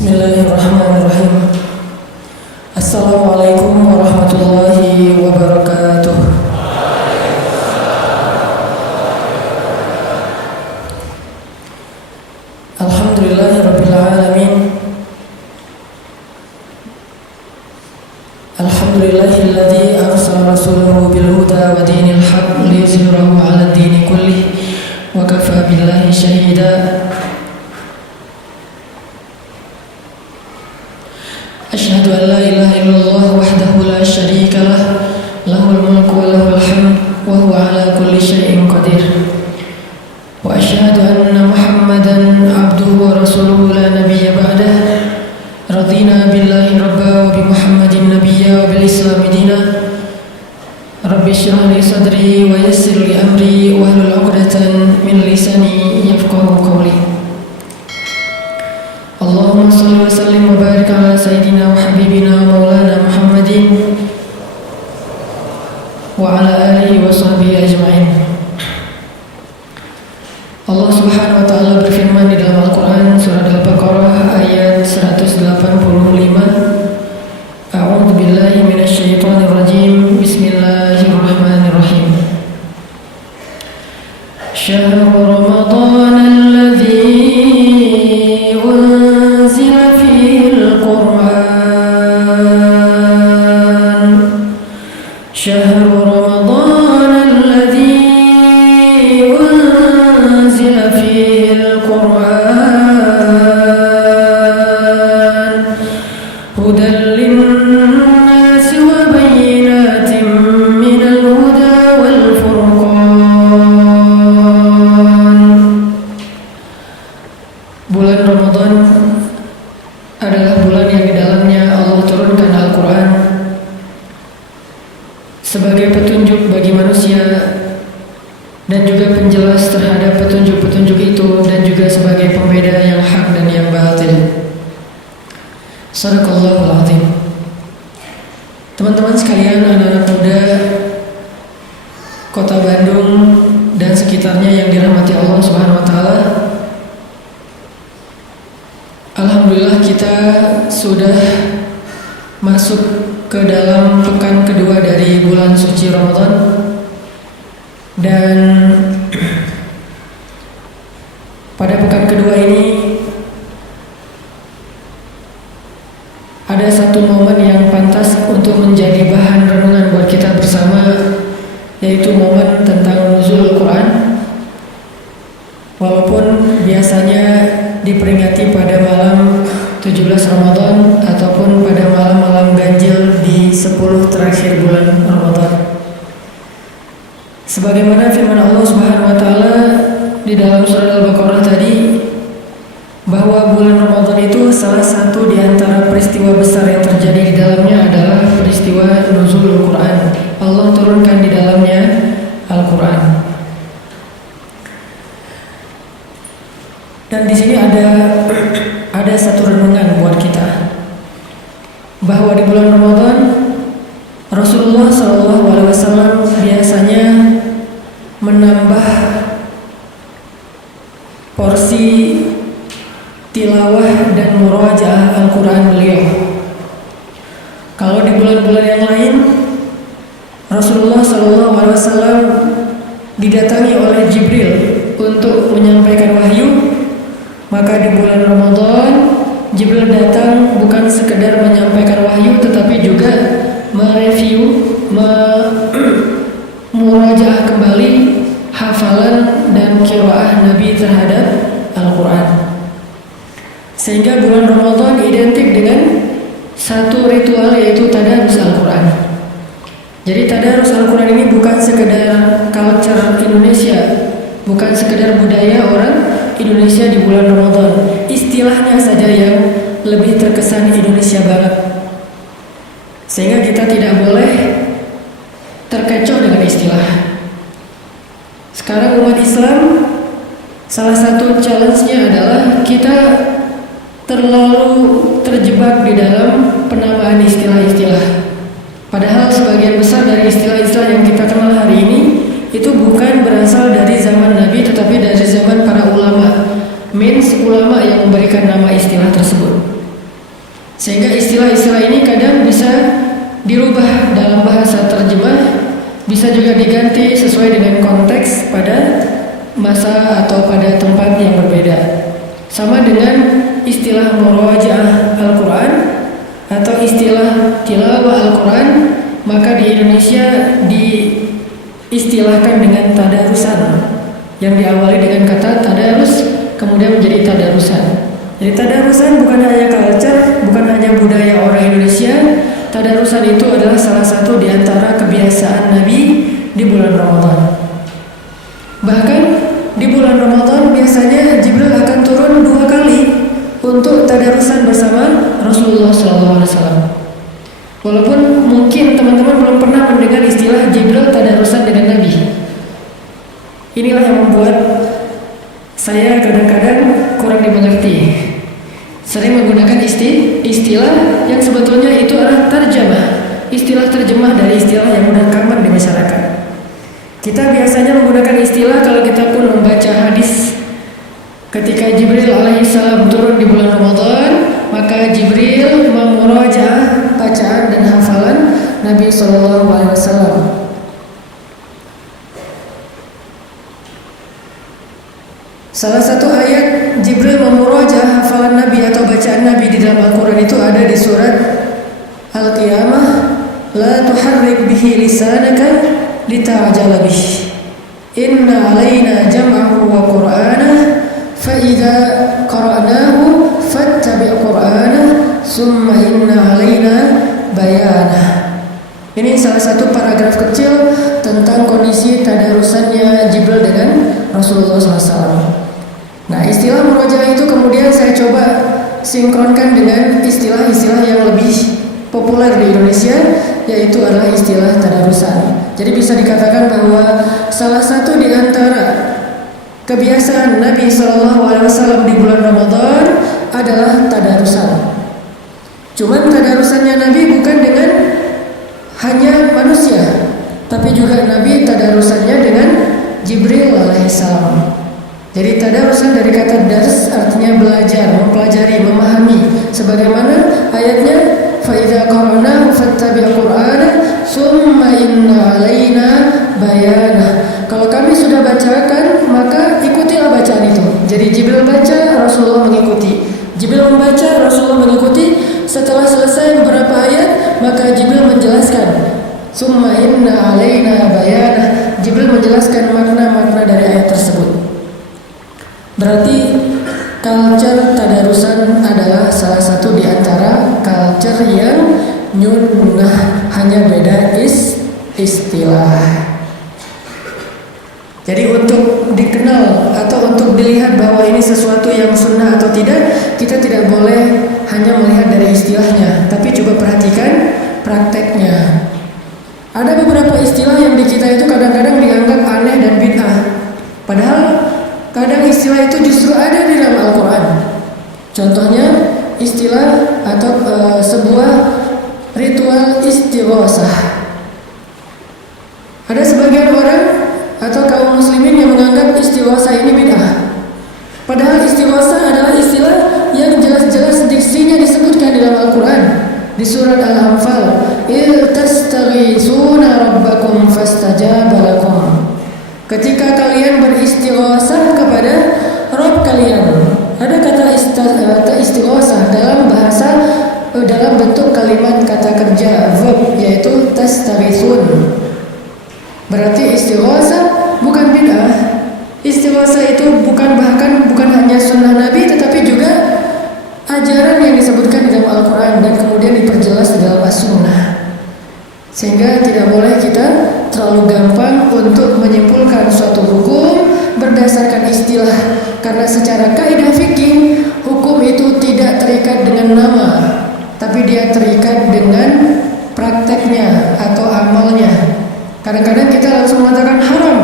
Bismillahirrahmanirrahim. Assalamualaikum warahmatullahi wabarakatuh. Alhamdulillahirabbil alamin. Alhamdulillahilladzi arsala rasulahu bil huda wa dinil haqq liyuzhirahu 'alad dini kullih wa kafa billahi shahida. Asyhadu an la ilaha illallah wahdahu la syarika lah, lahul mulku wa lahul hamd wa huwa ala kulli syai'in qadir. Wa asyhadu anna Muhammadan abduhu wa rasuluhu la nabiyya ba'dah. Radina billahi rabba wa bi Muhammadin nabiyya wa bil islami dina. Rabbi shrah li sadri wa yassir li amri wa hlul 'uqdatan min lisani yafqahu qawli. Allahumma salli wa sallim wa barik ala sayyidina wa habibina maulana Muhammadin wa ala alihi wa sahbihi ajma'in. Allah Subhanahu wa ta'ala berfirman di dalam Al-Quran surat Al-Baqarah ayat 185. A'udzu billahi minasy syaithanir rajim. Bismillahirrahmanirrahim. Syahrul Ramadan alladzi شهر رمضان الذي أنزل فيه القرآن هدى للناس وبينات من الهدى والفرقان. Bulan Ramadan adalah bulan yang di dalamnya Allah turunkan Al-Quran sebagai petunjuk bagi manusia dan juga penjelas terhadap petunjuk-petunjuk itu, dan juga sebagai pembeda yang hak dan yang batil. Shadaqallahul azim. Teman-teman sekalian, anak-anak muda Kota Bandung dan sekitarnya yang dirahmati Allah Subhanahu wa taala. Alhamdulillah kita sudah masuk ke dalam pekan kedua dari bulan suci Ramadan, dan pada pekan kedua ini ada satu momen yang pantas untuk menjadi bahan renungan buat kita bersama, yaitu momen tentang nuzul Al-Quran. Walaupun biasanya diperingati pada malam 17 Ramadan ataupun pada malam-malam ganjil di 10 terakhir bulan Ramadan. Sebagaimana firman Allah Subhanahu wa taala di dalam surah Al-Baqarah tadi, bahwa bulan Ramadan itu salah satu di antara peristiwa besar yang terjadi di dalamnya adalah peristiwa nuzul Al-Quran. Allah turunkan di dalamnya Al-Quran. Dan di sini ada satu renungan buat kita, bahwa di bulan Ramadan Rasulullah SAW biasanya menambah porsi tilawah dan murajaah Al-Quran beliau. Kalau di bulan-bulan yang lain Rasulullah SAW didatangi oleh Jibril untuk menyampaikan wahyu, maka di bulan Ramadan Jibril datang bukan sekedar menyampaikan wahyu, tetapi juga mereview, murajaah kembali hafalan dan qiraah Nabi terhadap Al-Quran. Sehingga bulan Ramadan identik dengan satu ritual, yaitu tadarus Al-Quran. Jadi tadarus Al-Quran ini bukan sekedar culture Indonesia, bukan sekedar budaya orang Indonesia di bulan Ramadan. Istilahnya saja yang lebih terkesan Indonesia banget, sehingga kita tidak boleh terkecoh dengan istilah. Sekarang umat Islam, salah satu challenge-nya adalah kita terlalu terjebak di dalam penamaan istilah-istilah. Padahal sebagian besar dari istilah-istilah yang kita kenal hari ini itu bukan berasal dari zaman Nabi, tetapi dari zaman para ulama. Means ulama yang memberikan nama istilah tersebut. juga diganti sesuai dengan konteks pada masa atau pada tempat yang berbeda. Sama dengan istilah murajaah Al-Quran atau istilah tilawah Al-Quran, maka di Indonesia diistilahkan dengan tadarusan, yang diawali dengan kata tadarus kemudian menjadi tadarusan. Jadi tadarusan bukan hanya culture, bukan hanya budaya orang Indonesia. Tadarusan itu adalah salah satu di antara kebiasaan Nabi di bulan Ramadan. Bahkan di bulan Ramadan biasanya Jibril akan turun 2 kali untuk tadarusan bersama Rasulullah SAW. Walaupun mungkin teman-teman belum pernah mendengar istilah Jibril tadarusan dengan Nabi. Inilah yang membuat saya kadang-kadang kurang dimengerti. Sering menggunakan istilah yang sebetulnya itu adalah terjemah, istilah terjemah dari istilah yang mudah common di masyarakat. Kita biasanya menggunakan istilah kalau kita pun membaca hadis. Ketika Jibril alaihissalam turun di bulan Ramadan, maka Jibril memurajaah bacaan dan hafalan Nabi SAW. Salah satu ayat Jibril memurajaah hafalan Nabi atau bacaan Nabi di dalam Al-Quran itu ada di surat Al-Qiyamah. La tuharrik bihi lisanaka lita'jala bihi. Inna alaina jam'ahu wa qur'anah fa idza qara'nahu fattabi' qur'anah summa inna alaina bayanah. Ini salah satu paragraf kecil tentang kondisi tadarusannya Jibril dengan Rasulullah SAW. Nah, istilah murojaah itu kemudian saya coba sinkronkan dengan istilah-istilah yang lebih populer di Indonesia, yaitu adalah istilah tadarusan. Jadi bisa dikatakan bahwa salah satu di antara kebiasaan Nabi SAW di bulan Ramadan adalah tadarusan. Cuman tadarusannya Nabi bukan dengan hanya manusia, tapi juga Nabi tadarusannya dengan Jibril alaihissalam. Jadi tadarusan dari kata dars artinya belajar, mempelajari, memahami. Sebagaimana ayatnya fa idza qara'nahu fattabi' qur'ana summa inna alaina bayanah. Kalau kami sudah bacakan, maka ikutilah bacaan itu. Jadi Jibril baca, Rasulullah mengikuti. Jibril membaca, Rasulullah mengikuti. Setelah selesai beberapa ayat, maka Jibril menjelaskan. Summa inna alaina bayanah. Jibril menjelaskan makna-makna dari ayat tersebut. Berarti culture tadarusan adalah salah satu di antara culture yang nyunnah, hanya beda istilah. Jadi untuk dikenal atau untuk dilihat bahwa ini sesuatu yang sunnah atau tidak, kita tidak boleh hanya melihat dari istilahnya, tapi coba perhatikan prakteknya. Ada beberapa istilah yang di kita itu kadang-kadang dianggap aneh dan bid'ah. Padahal kadang istilah itu justru ada di dalam Al-Quran. Contohnya istilah atau sebuah ritual istighosah. Ada sebagian orang atau kaum muslimin yang menganggap istighosah ini bid'ah. Padahal istighosah adalah istilah yang jelas-jelas diksinya disebutkan di dalam Al-Quran. Di surat Al-Anfal, "Il tastaghisuna rabbakum fastajaba lakum." Ketika kalian beristighosah kepada Rabb kalian. Ada kata istighosah dalam bahasa dalam bentuk kalimat kata kerja verb, yaitu tastaghithun. Berarti istighosah bukan bid'ah. Istighosah itu bukan hanya sunnah Nabi, tetapi juga ajaran yang disebutkan di dalam Al-Quran dan kemudian diperjelas di dalam As-Sunnah. Sehingga tidak boleh kita terlalu gampang untuk menyimpulkan suatu hukum berdasarkan istilah, karena secara kaidah fikih hukum itu tidak terikat dengan nama, tapi dia terikat dengan prakteknya atau amalnya. Kadang-kadang kita langsung mengatakan haram.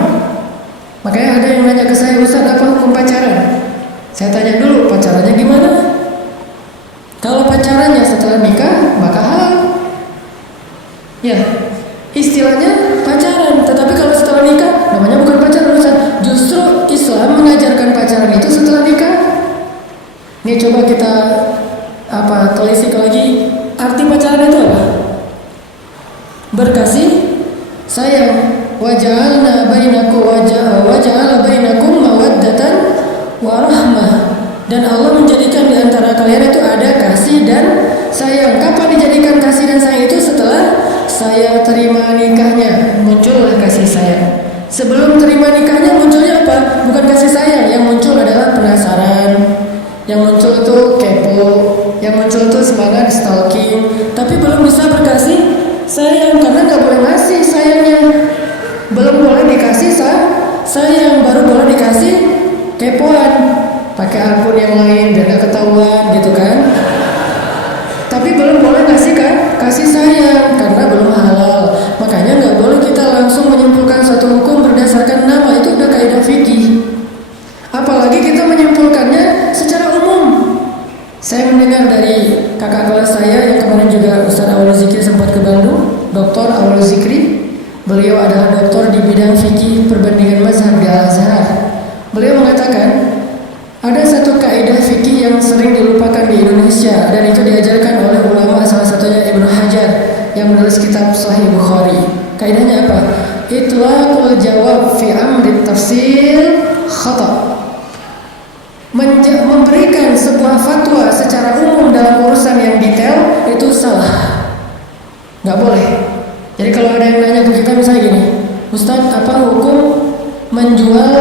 Makanya ada yang nanya ke saya, "Ustaz, apa hukum pacaran?" Saya tanya dulu, pacarannya gimana? Kalau pacarannya setelah nikah, maka halal. Ya, istilahnya pacaran, tetapi kalau setelah nikah namanya bukan pacaran. Justru Islam mengajarkan pacaran itu setelah nikah. Ini coba kita telisik lagi, arti pacaran itu apa? Berkasih, sayang, wajib waja'alna bainakum mawaddatan wa rahmah. Dan Allah menjadikan di antara kalian itu ada kasih dan sayang. Kapan dijadikan kasih dan sayang itu? Setelah saya terima nikahnya, muncullah kasih sayang. Sebelum terima nikahnya munculnya apa? Bukan kasih sayang, yang muncul adalah penasaran, yang muncul tuh kepo, yang muncul tuh semangat stalking. Tapi belum bisa berkasih sayang karena nggak boleh ngasih sayangnya. Belum boleh dikasih sayang, baru boleh dikasih kepoan. Pakai akun yang lain biar gak ketahuan gitu kan. Tapi belum boleh kasih sayang karena belum halal. Makanya nggak boleh kita langsung menyimpulkan suatu hukum berdasarkan nama. Itu udah kaidah fikih. Apalagi kita menyimpulkannya secara umum. Saya mendengar dari kakak kelas saya yang kemarin juga Ustaz Awal Zikri sempat ke Bandung, Dr. Awal Zikri. Beliau adalah doktor di bidang fikih perbandingan mazhab di Al-Azhar. Beliau mengatakan ada satu kaidah fikih yang sering dilupakan di Indonesia dan itu diajarkan oleh ulama, salah satunya Ibnu Hajar yang menulis kitab Sahih Bukhari. Kaidahnya apa? Itlaqul jawab fi amri tafsir khata. Memberikan sebuah fatwa secara umum dalam urusan yang detail itu salah. Nggak boleh. Jadi kalau ada yang nanya ke kita misalnya gini, Ustadz, apa hukum menjual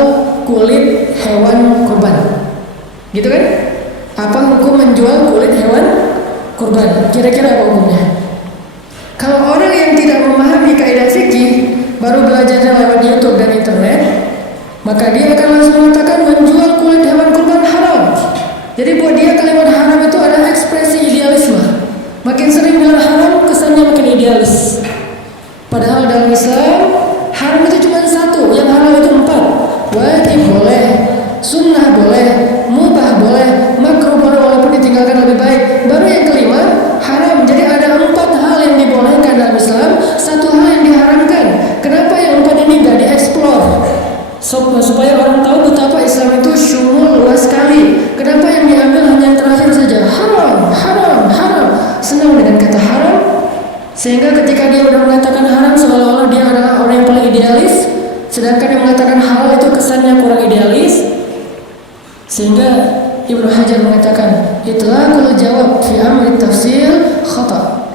kulit hewan kurban? Gitu kan? Apa hukum menjual kulit hewan kurban? Kira-kira apa hukumnya? Kalau orang yang tidak memahami kaidah fikih, baru belajarnya lewat YouTube dan internet, maka dia akan langsung mengatakan menjual kulit hewan kurban haram. Jadi buat dia kalimat haram itu adalah ekspresi idealisme. Makin sering bilang haram, kesannya makin idealis. Padahal dalam Islam, haram itu cuma satu, yang halal itu 4. Wajib boleh, sunnah boleh, mubah boleh, makruh boleh walaupun ditinggalkan lebih baik. Baru yang kelima, haram. Jadi ada 4 hal yang dibolehkan dalam Islam, 1 hal yang diharamkan. Kenapa yang 4 ini nggak dieksplor? Supaya orang tahu betapa Islam itu syumul, luas sekali. Kenapa yang diambil hanya yang terakhir saja? Haram, haram, haram. Senang dengan kata haram, sehingga ketika dia udah mengatakan haram seolah-olah dia adalah orang yang paling idealis, sedangkan yang mengatakan halal itu kesannya kurang idealis. Sehingga Ibnu Hajar mengatakan itlaqul jawab fi amri tafsir khata.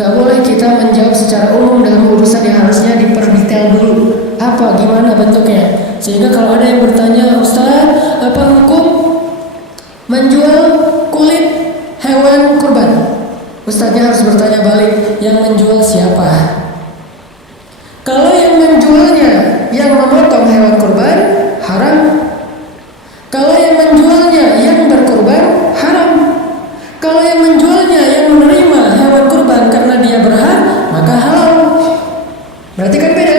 Gak boleh kita menjawab secara umum dalam urusan yang harusnya diperdetail dulu. Apa, gimana bentuknya? Sehingga kalau ada yang bertanya, Ustaz, apa hukum menjual kulit hewan kurban? Ustaznya harus bertanya balik, yang menjual siapa? Kalau yang menjualnya yang memotong hewan kurban, haram. Kalau yang menjualnya yang berkurban, haram. Kalau yang menjualnya yang menerima hewan kurban karena dia berhak, maka halal. Berarti kan beda.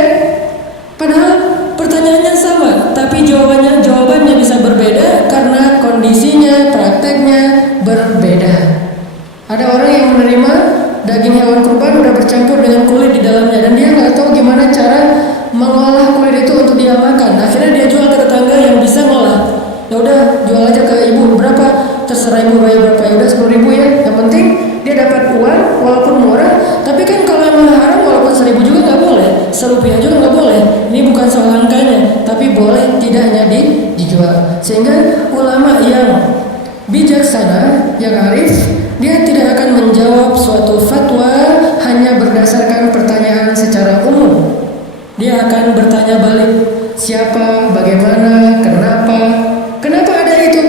Padahal pertanyaannya sama, tapi jawabannya bisa berbeda karena kondisinya, prakteknya berbeda. Ada orang yang menerima daging hewan kurban udah bercampur dengan kulit di dalamnya dan dia nggak tahu gimana cara mengolah kulit itu untuk dia makan. Akhirnya dia jual ke tetangga yang bisa ngolah. Ya udah, jual aja ke ibu, berapa? Terserah ibu bayar berapa, ya udah 10.000 ya. Yang penting dia dapat uang walaupun murah. Tapi kan kalau emang haram walaupun 1.000 juga nggak boleh, Rp1 juga nggak boleh. Ini bukan soal angkanya, tapi boleh tidaknya dijual. Sehingga ulama yang bijaksana, yang arif, dia tidak akan menjawab suatu fatwa hanya berdasarkan pertanyaan secara umum. Dia akan bertanya balik, siapa, bagaimana, kenapa. Kenapa ada itu?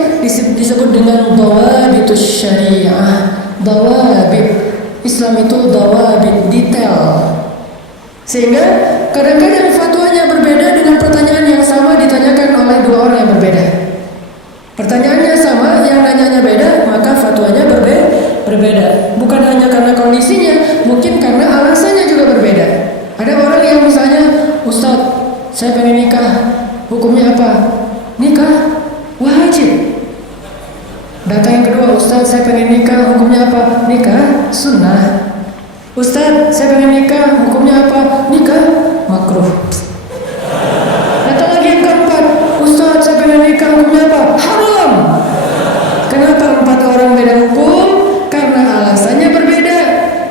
Disebut dengan dawabitus syariah. Dawabit. Islam itu dawabit, detail. Sehingga kadang-kadang fatwanya berbeda dengan pertanyaan yang sama ditanyakan oleh 2 orang yang berbeda. Pertanyaannya sama, yang nanyanya beda, maka fatwanya berbeda. Bukan hanya karena kondisinya, mungkin karena alasannya juga berbeda. Ada orang yang misalnya, Ustadz, saya pengen nikah, hukumnya apa? Nikah wajib. Datang yang kedua, Ustadz, saya pengen nikah, hukumnya apa? Nikah sunnah. Ustadz, saya pengen nikah, hukumnya apa? Nikah makruh. Datang lagi yang keempat, Ustadz, saya pengen nikah, hukumnya apa? Haram. Kenapa 4 orang beda hukum? Karena alasannya berbeda.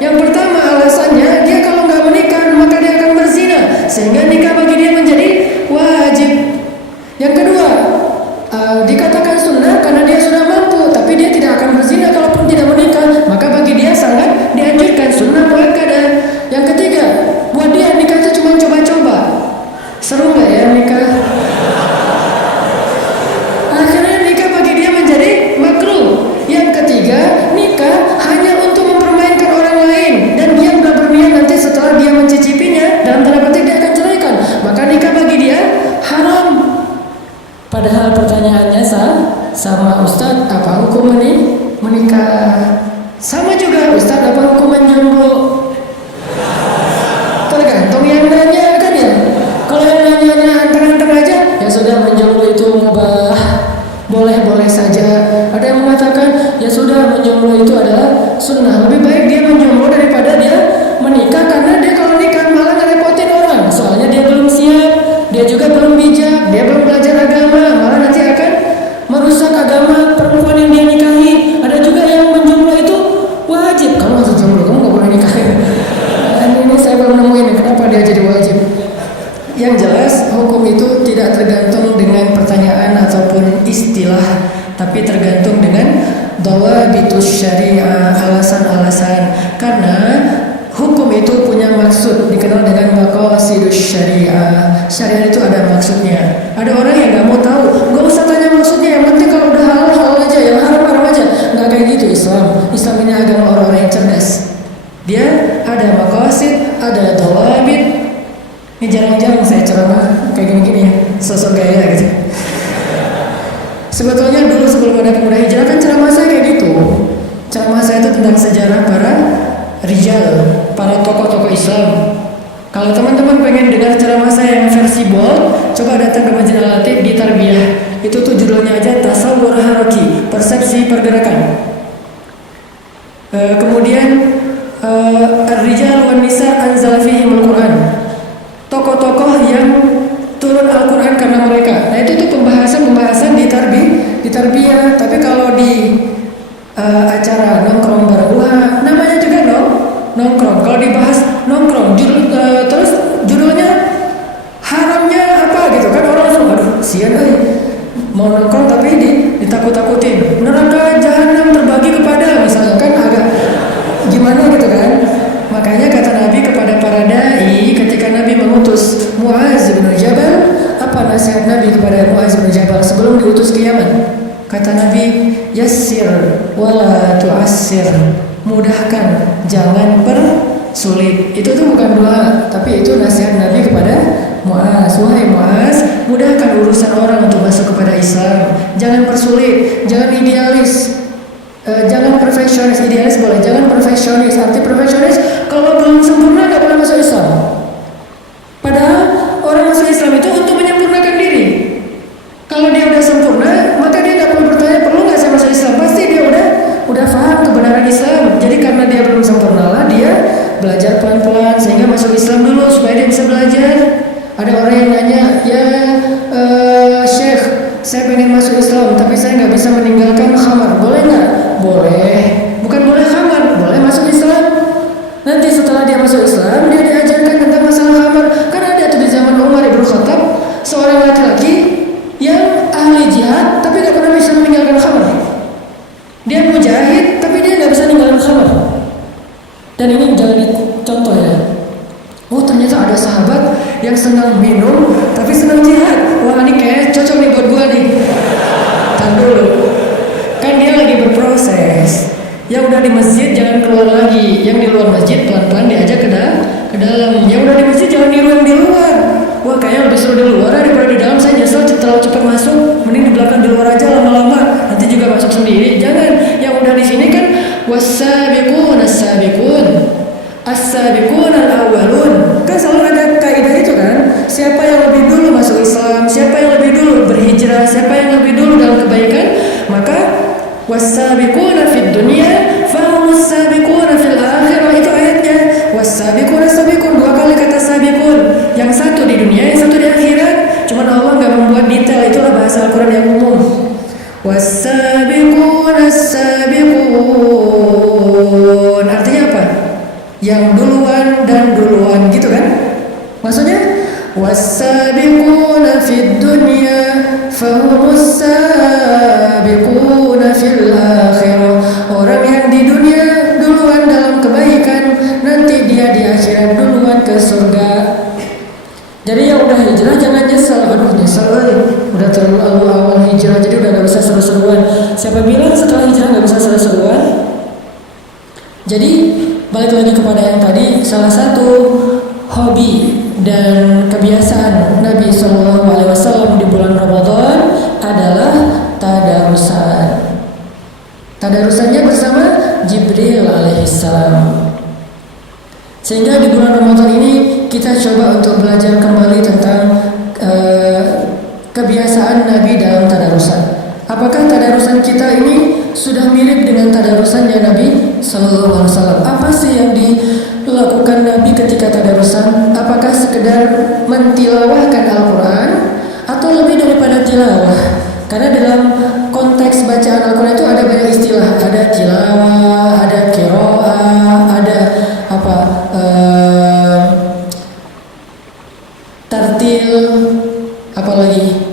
Yang pertama alasannya, dia kalau nggak menikah maka dia akan berzina, sehingga nikah bagi dia seru nggak ya nikah? Akhirnya nikah bagi dia menjadi makruh. Yang ketiga, nikah hanya untuk mempermainkan orang lain dan dia nggak berniat nanti setelah dia mencicipinya dalam tanda petik dia akan ceraikan. Maka nikah bagi dia haram. Padahal pertanyaannya sama Ustadz, apa hukum menikah? Sama juga Ustadz, apa hukum menjomblo? Tergantung yang nanya kan ya. Kalau yang nanya anteng-anteng aja, ya sudah menjomblo itu mubah, boleh-boleh saja. Ada yang mengatakan ya sudah menjomblo itu adalah sunnah. Lebih baik dia menjomblo daripada dia menikah, karena dia kalau nikah malah ngerepotin orang. Soalnya dia belum siap, dia juga belum bijak, dia belum belajar agama, malah nanti akan merusak agama perempuan yang dia nikahi. Ada juga yang menjomblo itu wajib. Kamu masih jomblo, kamu nggak boleh nikah. Ini saya belum nemuin kenapa dia jadi wajib. Yang jelas hukum itu tidak tergantung dengan pertanyaan ataupun istilah, tapi tergantung dengan dawabitus syariah, alasan-alasan. Karena hukum itu punya maksud, dikenal dengan maqasidus syariah. Syariah itu ada maksudnya. Ada orang yang nggak mau tahu, nggak usah tanya maksudnya. Yang penting kalau udah halal halal aja, yang haram haram aja. Nggak kayak gitu Islam. Islam ini agama orang-orang yang cerdas. Dia ada maqasid, ada dawabit. Ini jarang-jarang saya ceramah kayak gini-gini ya, sosok gaya gitu. Sebetulnya dulu sebelum ada pemuda hijrah kan ceramah saya kayak gitu. Ceramah saya itu tentang sejarah para rijal, para tokoh-tokoh Islam. Kalau teman-teman pengen dengar ceramah saya yang versi bold, coba datang ke Masjid Al-Latif di Tarbiyah. Itu tuh judulnya aja Tasawwur Haraki, persepsi pergerakan. Kemudian Ar-Rijal wan Nisa anzal fihimul Quran. Tokoh-tokoh yang turun Al-Quran karena mereka. Nah itu tuh pembahasan di tarbiyah. Tapi kalau di acara nongkrong bareng, wah namanya juga nongkrong. Kalau dibahas nongkrong, terus judulnya haramnya apa gitu kan, orang langsung aduh sian mau nongkrong tapi ditakut-takutin. Neraka jahanam terbagi kepada misalnya, kan agak gimana gitu kan. Makanya kata Nabi kepada para dai ketika Nabi mengutus Muaz bin Jabal, apa nasihat Nabi kepada Muaz bin Jabal sebelum diutus ke Yaman? Kata Nabi, yassir wala tu'assir, mudahkan jangan persulit. Itu tuh bukan doa, tapi itu nasihat Nabi kepada Muaz. Wahai Muaz, mudahkan urusan orang untuk masuk kepada Islam, jangan persulit, jangan idealis. Jangan perfeksionis. Idealis boleh, jangan perfeksionis. Arti perfeksionis, kalau belum sempurna nggak boleh masuk Islam. Padahal orang masuk Islam itu untuk menyempurnakan diri. Kalau dia udah sempurna, maka dia nggak perlu bertanya perlu nggak saya masuk Islam. Pasti dia udah paham kebenaran Islam. Jadi karena dia belum sempurna lah, dia belajar pelan-pelan sehingga masuk Islam dulu supaya dia bisa belajar. Ada orang yang nanya, ya Syekh, saya pengen masuk Islam tapi saya nggak bisa meninggalkan khamar, boleh nggak? Boleh, bukan boleh khamar, boleh masuk Islam. Nanti setelah dia masuk Islam, dia diajarkan tentang masalah khamar. Kan ada tuh di zaman Umar ibn Khattab, seorang laki-laki yang ahli jihad tapi nggak pernah bisa meninggalkan khamar. Dia mujahid tapi dia nggak bisa meninggalkan khamar. Dan ini jangan dicontoh ya. Oh ternyata ada sahabat yang senang minum tapi senang jihad. Wah ini kayak cocok nih buat gua nih. Tahan dulu. Kan dia lagi berproses. Yang udah di masjid jangan keluar lagi. Yang di luar masjid pelan-pelan diajak ke dalam. Yang udah di masjid jangan niru yang di luar. Wah kayaknya lebih seru di luar daripada di dalam. Saya nyesel terlalu cepat masuk. Mending di belakang di luar aja lama-lama. Nanti juga masuk sendiri. Jangan. Yang udah di sini kan was-sabiqun as-sabiqun. As-sabiqun al-awwalun. Kan selalu ada kaidah itu kan. Siapa yang lebih dulu masuk Islam, siapa yang lebih dulu berhijrah, siapa yang lebih dulu dalam kebaikan, maka was-sabiquna fid dunya fahumus sabiquna fil akhirah. Itu ayatnya. Was-sabiquna sabiqun, dua kali kata sabiqun. Yang satu di dunia, yang satu di akhirat. Cuman Allah enggak membuat detail, itulah bahasa Al-Qur'an yang umum. Was-sabiquna sabiqun. Artinya apa? Yang duluan dan duluan gitu kan? Maksudnya was-sabiquna fid dunya fahumus sabiquna fil akhirah. Orang yang di dunia duluan dalam kebaikan, nanti dia di akhirat duluan ke surga. Jadi yang udah hijrah jangan nyesel. Aduh nyesel, udah terlalu awal hijrah jadi udah nggak bisa seru-seruan. Siapa bilang setelah hijrah nggak bisa seru-seruan? Jadi balik lagi kepada yang tadi, salah satu hobi dan kebiasaan Nabi SAW di bulan Ramadan adalah tadarusan. Tadarusannya bersama Jibril alaihissalam. Sehingga di bulan Ramadan ini kita coba untuk belajar kembali tentang kebiasaan Nabi dalam tadarusan. Apakah tadarusan kita ini sudah mirip dengan tadarusannya Nabi Sallallahu Alaihi Wasallam? Apa sih yang dilakukan Nabi ketika tadarusan? Apakah sekedar mentilawahkan Al-Quran atau lebih daripada tilawah? Karena dalam konteks bacaan Al-Quran itu ada banyak istilah. Ada tilawah, ada qiraah, ada apa? Tartil, apalagi?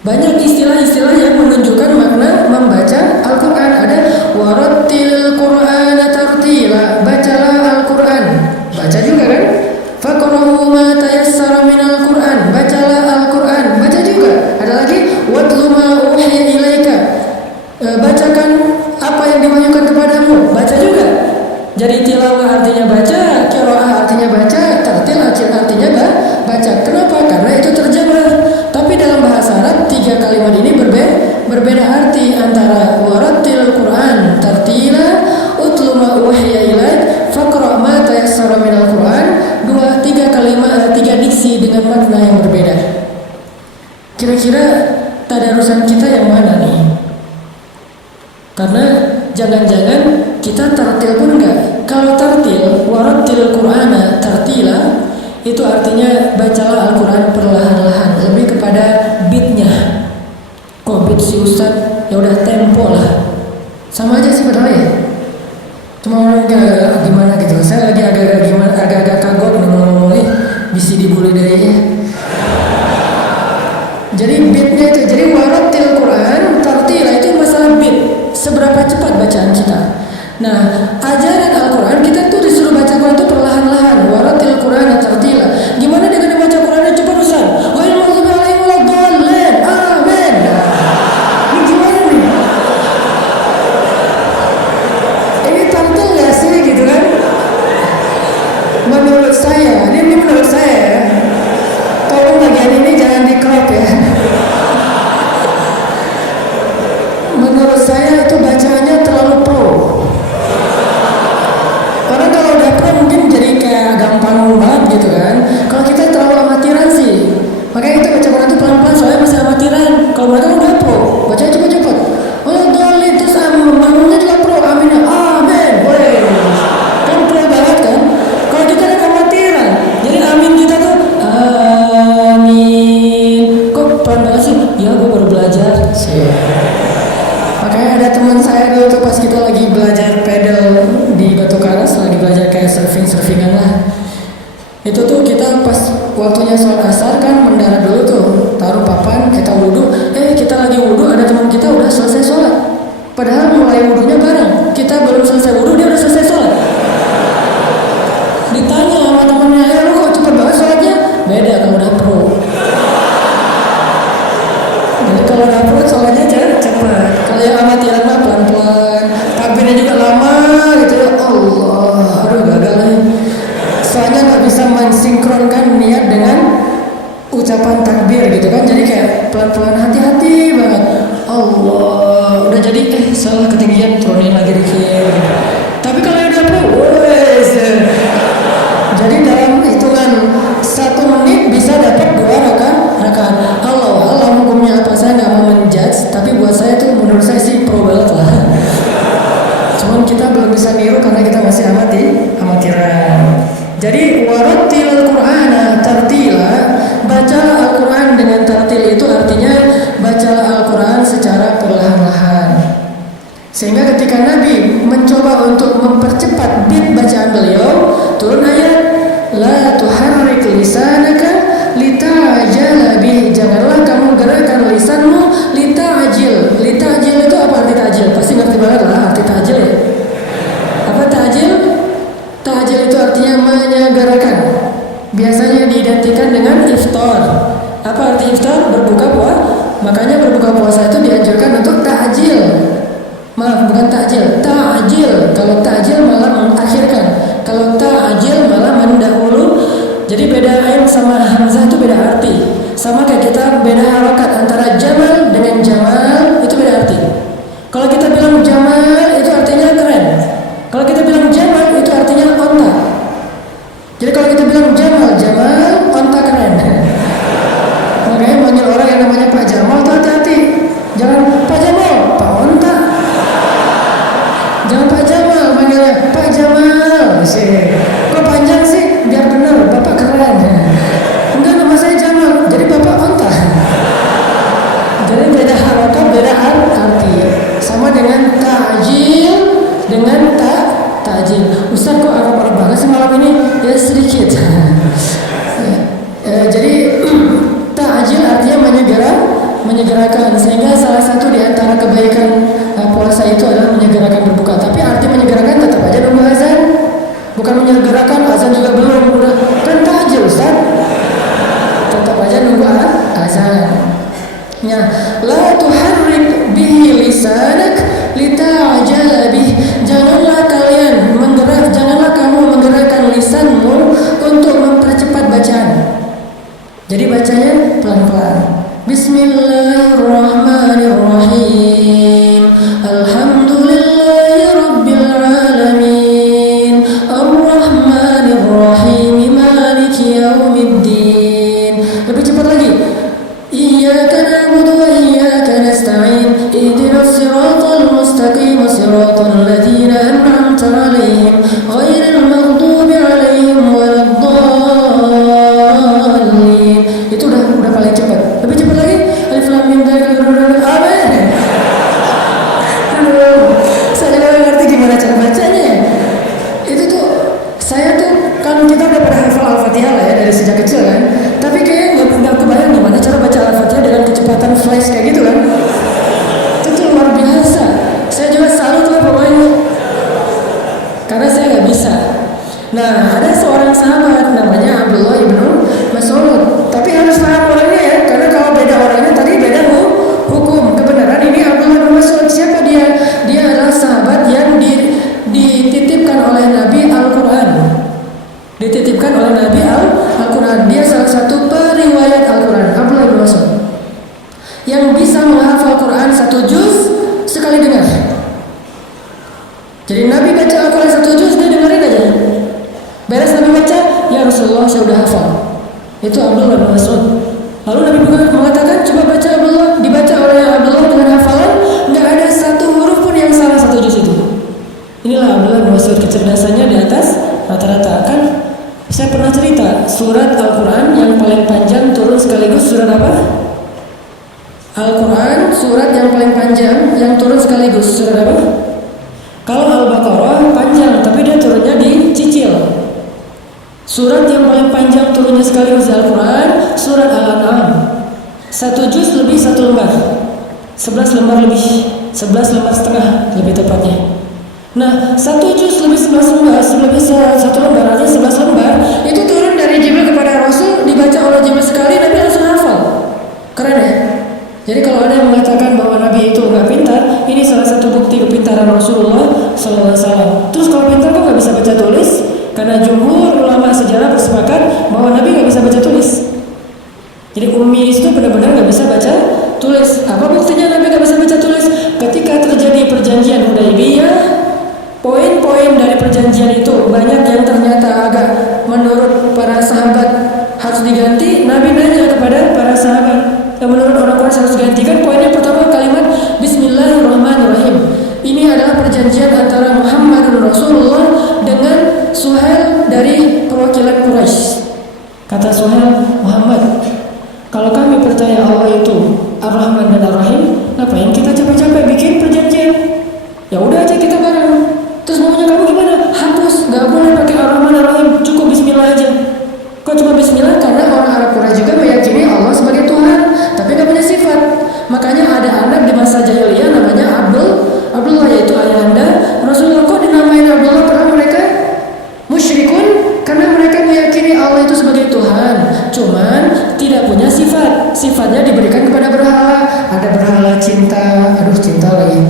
Banyak istilah-istilah yang menunjukkan makna membaca Al-Quran. Ada warattil Qur'ana tartila, bacalah Al-Quran. Baca juga kan? Faqra'u ma tayassara minal Qur'an, bacalah Al-Quran. Baca juga. Ada lagi watlu ma uhiya ilaika, bacakan apa yang diwahyukan kepadamu. Baca juga. Jadi tilawah artinya baca, qiraah artinya baca, tartil artinya baca. Kenapa? Karena itu terjemah. Tapi dalam bahasa Arab tiga kalimat ini berbeda arti, antara warattil Quran tartila, utlu ma uhiya ilaik, faqra ma tayassara minal Quran. Tiga kalimat, tiga diksi dengan makna yang berbeda. Kira-kira tadarusan kita yang mana nih? Karena jangan-jangan kita tartil pun enggak. Kalau tartil, warattil Qur'ana tartila, itu artinya bacalah Al-Quran perlahan-lahan, lebih kepada beatnya. Kok beat si Ustaz? Ya udah tempo lah. Sama aja sih padahal ya. Cuma orang agak gimana gitu. Saya lagi agak-agak kagok ngomong bisa dibully dari ya. Jadi beatnya itu, jadi warattil Quran tartila itu masalah beat. Seberapa cepat bacaan kita. Nah, ajaran Al-Quran kita tuh disuruh baca Quran itu perlahan-lahan. Warattil Quran tartila. Gimana dengan baca Qurannya cepat Ustaz? Ghairil maghdubi alaihim waladdallin. Amin. Ini gimana nih? Ini tartil nggak sih gitu kan? Menurut saya, ini menurut saya ya. Tolong bagian ini jangan di-crop ya. Menurut saya itu bacaannya terlalu pro. Karena kalau udah pro mungkin jadi kayak gampang banget gitu kan. Kalau kita terlalu amatiran sih. Makanya kita baca Quran itu pelan-pelan soalnya masih amatiran. Kalau mereka udah pro, bacanya cepet-cepet. Oh dolin terus makmumnya juga pro, amin, amin. Boleh. Kan pro banget kan. Kalau kita kan amatiran, jadi amin kita tuh amin. Kok pelan banget sih? Ya gue baru belajar. Makanya ada teman saya dulu tuh pas kita lagi belajar pedal di Batu Karas, lagi belajar kayak surfingan lah. Itu tuh kita pas waktunya sholat asar kan mendarat dulu tuh, taruh papan, kita wudhu. Kita lagi wudhu, ada teman kita udah selesai sholat. Padahal mulai wudhunya bareng, kita belum selesai wudhu dia udah selesai sholat. Ditanya sama temennya, lu kok cepet banget sholatnya? Beda kalau udah pro. Jadi kalau udah pro sholatnya cepat. Kalau yang amatiran mah pelan-pelan, takbirnya juga lama gitu ya. Allah, aduh gagal nih. Soalnya nggak bisa mensinkronkan niat dengan ucapan takbir gitu kan. Jadi kayak pelan-pelan, hati-hati banget. Allah, udah jadi salah ketinggian, turunin lagi dikit. Tapi kalau yang udah pro, wes. Jadi dalam hitungan 1 menit bisa dapat 2 rakaat. Allah hukumnya apa, saya nggak mau menjudge, tapi buat saya tuh menurut saya sih pro banget lah. Cuman kita belum bisa niru karena kita masih amatiran. Jadi warattil Qur'ana tartila, bacalah Al-Quran dengan tartil itu artinya bacalah Al-Quran secara perlahan-lahan. Sehingga ketika Nabi mencoba untuk mempercepat beat bacaan beliau, turun ayat la tuharrik lisanaka litajala bih, janganlah kamu gerakkan lisanmu litajil. Litajil itu apa arti tajil? Pasti ngerti banget lah arti tajil ya. Apa tajil? Tajil itu artinya menyegerakan. Biasanya diidentikan dengan iftar. berbuka puasa. Makanya berbuka puasa itu dianjurkan untuk ta'jil. Maaf, bukan ta'jil, ta'jil. Kalau ta'jil malah mengakhirkan. Kalau ta'jil malah mendahulu. Jadi beda ain sama hamzah itu beda arti. Sama kayak kita beda harokat antara jamal dengan jamal, itu beda arti. Kalau kita bilang jamal itu artinya keren. Kalau kita bilang jamal itu artinya onta. Jadi kalau kita bilang jamal, onta keren. Makanya manggil orang yang namanya Pak Jamal tuh hati-hati. Jangan Pak Jamal, Pak Onta. Jangan Pak Jamal, manggilnya Pak Jamal. Kok panjang sih? Biar benar, Bapak keren. Enggak, nama saya Jamal, jadi Bapak Onta. Jadi beda harokat, beda arti. Sama dengan ta'jil dengan ta'jil. Ustaz kok Arab-Arab banget sih malam ini? Ya sedikit. Jadi ta'jil artinya menyegerakan. Sehingga salah satu di antara kebaikan puasa itu adalah menyegerakan berbuka. Tapi arti menyegerakan tetap aja nunggu azan. Bukan menyegerakan azan juga belum. Udah kan ta'jil Ustaz. Tetap aja nunggu azan. Ya, la tuharrik bihi lisanak lita'jala bih. Janganlah kamu menggerakkan lisanmu untuk mempercepat bacaan. Jadi bacanya pelan-pelan. Bismillahirrahmanirrahim. Alhamdulillahi rabbil alamin. Ar-Rahmanirrahim. Maliki yaumiddin. Lebih cepat lagi. Iyyaka na'budu wa iyyaka nasta'in. Ihdinas siratal mustaqim, siratal ladzina an'amta 'alaihim ghairil maghdubi 'alaihim waladdallin. Itu udah paling cepat. Lebih cepat lagi. Alif lam mim dzalika amin. Aduh, saya nggak ngerti gimana cara bacanya. Itu tuh saya tuh kan kita udah pada hafal Al-Fatihah lah ya dari sejak kecil kan. Tapi kayaknya nggak kebayang gimana cara baca Al-Fatihah dengan kecepatan flash kayak gitu kan. Itu tuh luar biasa. Saya juga salut lah pokoknya. Karena saya nggak bisa. Nah, ada seorang sahabat namanya Abdullah ibnu Mas'ud. Tapi harus paham orangnya ya, karena kalau beda orangnya tadi beda hukum. Kebenaran ini Abdullah ibnu Mas'ud. Siapa dia? Dia adalah sahabat yang dititipkan oleh Nabi Al-Quran. Dititipkan oleh Nabi Al-Quran. Dia salah satu periwayat Al-Quran, Abdullah ibnu Mas'ud, yang bisa menghafal Quran 1 juz sekali dengar. Jadi Nabi baca Al-Quran 1 juz, dia dengerin aja. Beres Nabi baca, ya Rasulullah saya udah hafal. Itu Abdullah bin Mas'ud. Lalu Nabi mengatakan, coba baca Abdullah. Dibaca oleh Abdullah dengan hafalan, nggak ada satu huruf pun yang salah 1 juz itu. Inilah Abdullah bin Mas'ud, kecerdasannya di atas rata-rata. Kan saya pernah cerita, surat Al-Quran yang paling panjang turun sekaligus surat apa? Al-Quran surat yang paling panjang yang turun sekaligus surat apa? Kalau Al-Baqarah panjang, tapi dia turunnya dicicil. Surat yang paling panjang turunnya sekaligus Al-Quran, surat Al-An'am. 1 juz lebih 1 lembar. 11 lembar lebih, 11 lembar setengah lebih tepatnya. Nah, 1 juz lebih 11 lembar, lebih 1 lembar, artinya 11 lembar, itu turun dari Jibril kepada Rasul, dibaca oleh Jibril sekali, Nabi langsung hafal. Keren ya? Jadi kalau ada yang mengatakan bahwa Nabi itu nggak pintar, ini salah satu bukti kepintaran Rasulullah SAW. Terus kalau pintar kok nggak bisa baca tulis? Karena jumhur ulama sejarah bersepakat bahwa Nabi nggak bisa baca tulis. Jadi ummi itu benar-benar nggak bisa baca tulis. Apa buktinya Nabi nggak bisa baca tulis? Ketika terjadi perjanjian Hudaybiyah, poin-poin dari perjanjian itu banyak yang ternyata agak menurut para sahabat harus diganti. Nabi nanya kepada para sahabat, yang menurut orang Quraisy harus digantikan. Poinnya pertama kalimat Bismillahirrahmanirrahim. Ini adalah perjanjian antara Muhammad dan Rasulullah dengan Suhail dari perwakilan Quraisy. Kata Suhail, Muhammad, kalau kami percaya Allah itu Ar-Rahman dan Ar-Rahim, ngapain kita capek-capek bikin perjanjian? Ya udah aja kita bareng. Terus maunya kamu gimana? Hapus, nggak boleh pakai Ar-Rahman Ar-Rahim, cukup Bismillah aja. Kok cuma Bismillah? Karena orang Arab Quraisy juga meyakini Allah sebagai Tuhan, tapi nggak punya sifat. Makanya ada anak di masa jahiliyah namanya Abdullah, yaitu ayahanda Rasulullah. Kok dinamain Abdullah? Karena mereka musyrikun, karena mereka meyakini Allah itu sebagai Tuhan, cuman tidak punya sifat sifatnya diberikan kepada berhala. Ada berhala cinta, aduh cinta lagi.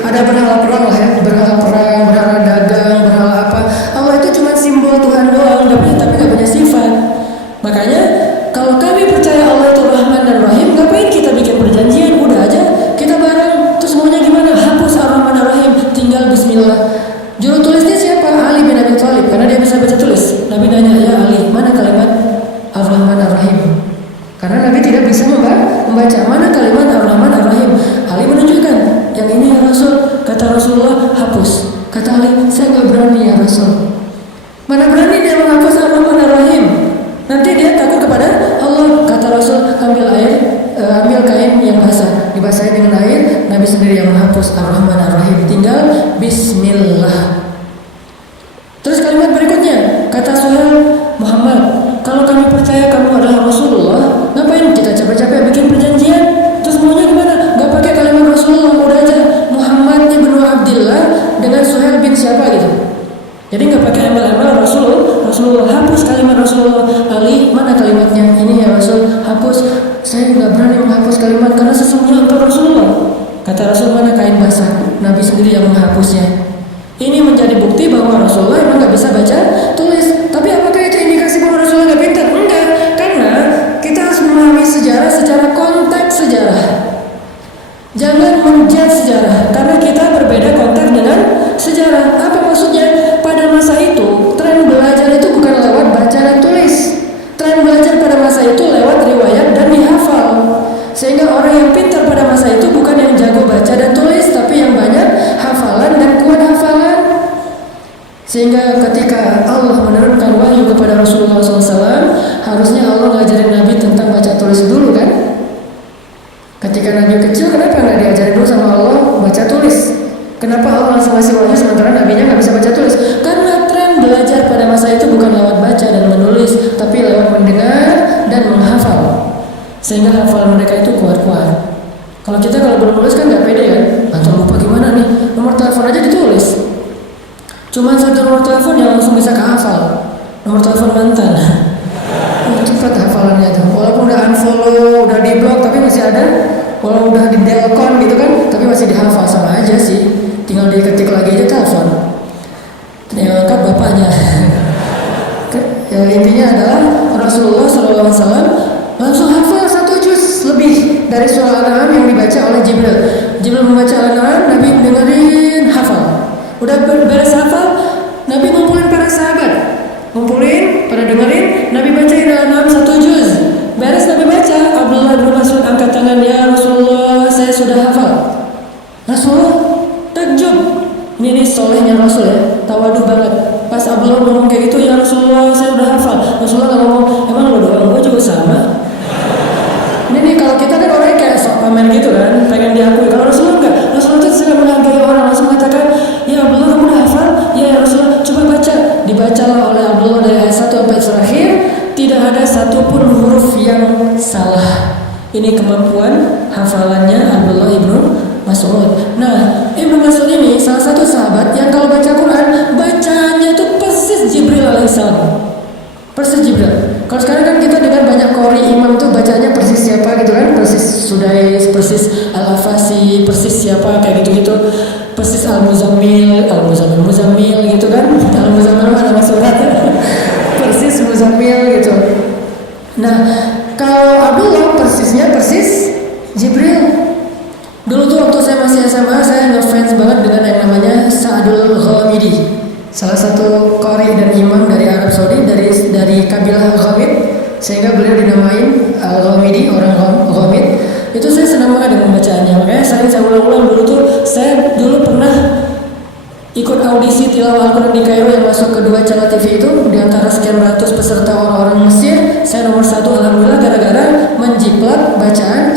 Ada berhala perang lah ya, berhala perang, berhala dagang, berhala apa. Allah itu cuma simbol Tuhan doang, tapi nggak punya sifat. Makanya kalau kami percaya Allah itu Rahman dan Rahim, ngapain kita bikin perjanjian? Udah aja kita bareng. Terus maunya gimana? Hapus Ar-Rahman Ar-Rahim, tinggal Bismillah. Juru tulisnya siapa? Ali bin Abi Thalib, karena dia bisa baca tulis. Nabi nanya, ya Ali, mana kalimat Ar-Rahman Ar-Rahim? Karena Nabi tidak bisa membaca. Mana kalimat Ar-Rahman Ar-Rahim? Ali menunjukkan, yang ini ya Rasul. Kata Rasulullah, hapus. Kata Ali, saya nggak berani ya Rasul. Mana berani dia menghapus Ar-Rahman Ar-Rahim? Nanti dia takut kepada Allah. Kata Rasul, ambil kain yang basah, dibasahi dengan air. Nabi sendiri yang menghapus Ar-Rahman Ar-Rahim. Tinggal Bismillah. Terus kalimat berikutnya, kata Suhail, Muhammad, kalau kami percaya kamu adalah Rasulullah, ngapain kita capek-capek bikin perjanjian? Terus maunya gimana? Gak pakai kalimat Rasulullah, udah aja Muhammad ibnu Abdillah dengan Suhail bin siapa gitu. Jadi gak pakai embel-embel Rasulullah, hapus kalimat Rasulullah. Ali, mana kalimatnya? Ini ya Rasul, hapus. Saya gak berani menghapus kalimat karena sesungguhnya engkau Rasulullah. Kata Rasul, mana kain basah? Nabi sendiri yang menghapusnya. Ini menjadi bukti bahwa Rasulullah memang nggak bisa baca tulis. Tapi apakah itu indikasi bahwa Rasulullah nggak pintar? Enggak, karena kita harus memahami sejarah secara konteks sejarah. Jangan menjudge sejarah, karena kita berbeda konteks dengan sejarah. Apa maksudnya? Pada masa itu, tren belajar itu bukan lewat baca dan tulis. Tren belajar pada masa itu lewat riwayat dan dihafal. Sehingga orang yang pintar pada masa itu bukan yang jago baca dan tulis, tapi yang banyak hafalan dan kuat hafalan. Sehingga ketika Allah menurunkan wahyu kepada Rasulullah SAW, harusnya Allah ngajarin Nabi tentang baca tulis dulu kan? Ketika Nabi kecil, kenapa nggak diajarin dulu sama Allah baca tulis? Kenapa Allah langsung ngasih wahyu sementara Nabinya nggak bisa baca tulis? Karena tren belajar pada masa itu bukan lewat baca dan menulis, tapi lewat mendengar dan menghafal. Sehingga hafalan mereka itu kuat-kuat. Kalau belum nulis kan nggak pede kan? Atau lupa gimana nih? Nomor telepon aja ditulis. Cuma satu nomor telepon yang langsung bisa kehafal. Nomor telepon mantan. Cepat hafalannya tuh. Walaupun udah unfollow, udah di blok, tapi masih ada. Walau udah di delcon gitu kan, tapi masih dihafal. Sama aja sih. Tinggal diketik lagi aja telepon. Yang angkat bapaknya. Intinya adalah Rasulullah SAW langsung hafal 1 juz lebih dari surah Al-An'am yang dibaca oleh Jibril. Jibril membaca Al-An'am, Nabi dengerin, hafal. Udah beres hafal, Nabi ngumpulin para sahabat, pada dengerin, Nabi bacain Al-An'am 1 juz. Beres Nabi baca, Abdullah bin Mas'ud angkat tangan, ya Rasulullah, saya sudah hafal. Rasulullah takjub. Ini solehnya Rasul ya, tawadu banget. Pas Abdullah ngomong kayak gitu, ya Rasulullah, saya udah hafal. Rasulullah nggak ngomong, emang lo doang, gue juga sama. Ini nih kalau kita kan orangnya kayak sok pamer gitu kan, pengen diakui. Kalau Rasulullah enggak, Rasulullah itu sedang menghargai orang, langsung mengatakan, ya Abdullah kamu udah hafal? Ya Rasulullah, coba baca. Dibacalah oleh Abdullah dari ayat 1 sampai terakhir, tidak ada satupun huruf yang salah. Ini kemampuan hafalannya Abdullah ibnu Mas'ud. Nah, Ibnu Mas'ud ini salah satu sahabat yang kalau baca Quran, bacaannya itu persis Jibril alaihissalam. Persis Jibril. Kalau sekarang kan kita dengan banyak qori imam tuh bacanya persis siapa gitu kan, persis Sudais, persis Al-Afasi, persis siapa kayak gitu-gitu, persis Al-Muzammil gitu kan, Al-Muzammil nama surat, persis Muzammil gitu. Nah, kalau Abdullah persisnya persis Jibril. Dulu tuh waktu saya masih SMA, saya ngefans banget dengan yang namanya Sa'dul Ghamidi. Salah satu qari dan imam dari Arab Saudi, dari kabilah Ghamid, sehingga beliau dinamain Al-Ghamidi, orang Ghamid. Itu saya senang banget dengan bacaannya. Makanya saya ulang-ulang dulu tuh, saya dulu pernah ikut audisi tilawah Al-Quran di Kairo yang masuk ke 2 Cala TV itu. Di antara sekian ratus peserta orang-orang Mesir, saya nomor 1 alhamdulillah gara-gara menjiplak bacaan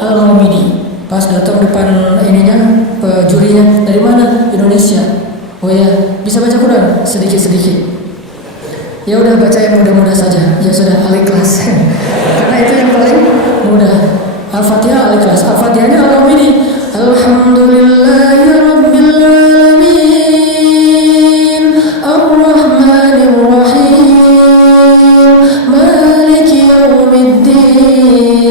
Al-Ghamidi. Pas datang depan ininya, jurinya, dari mana? Indonesia. Oh ya, bisa baca Quran sedikit-sedikit. Ya udah baca yang mudah-mudah saja. Ya sudah, Al-Ikhlas. Karena itu yang paling mudah. Al-Fatihah Al-Ikhlas. Al-Fatihahnya Al-Ghamidi. Alhamdulillahirabbil alamin. Ar-Rahmanir Rahim. Maliki yaumiddin.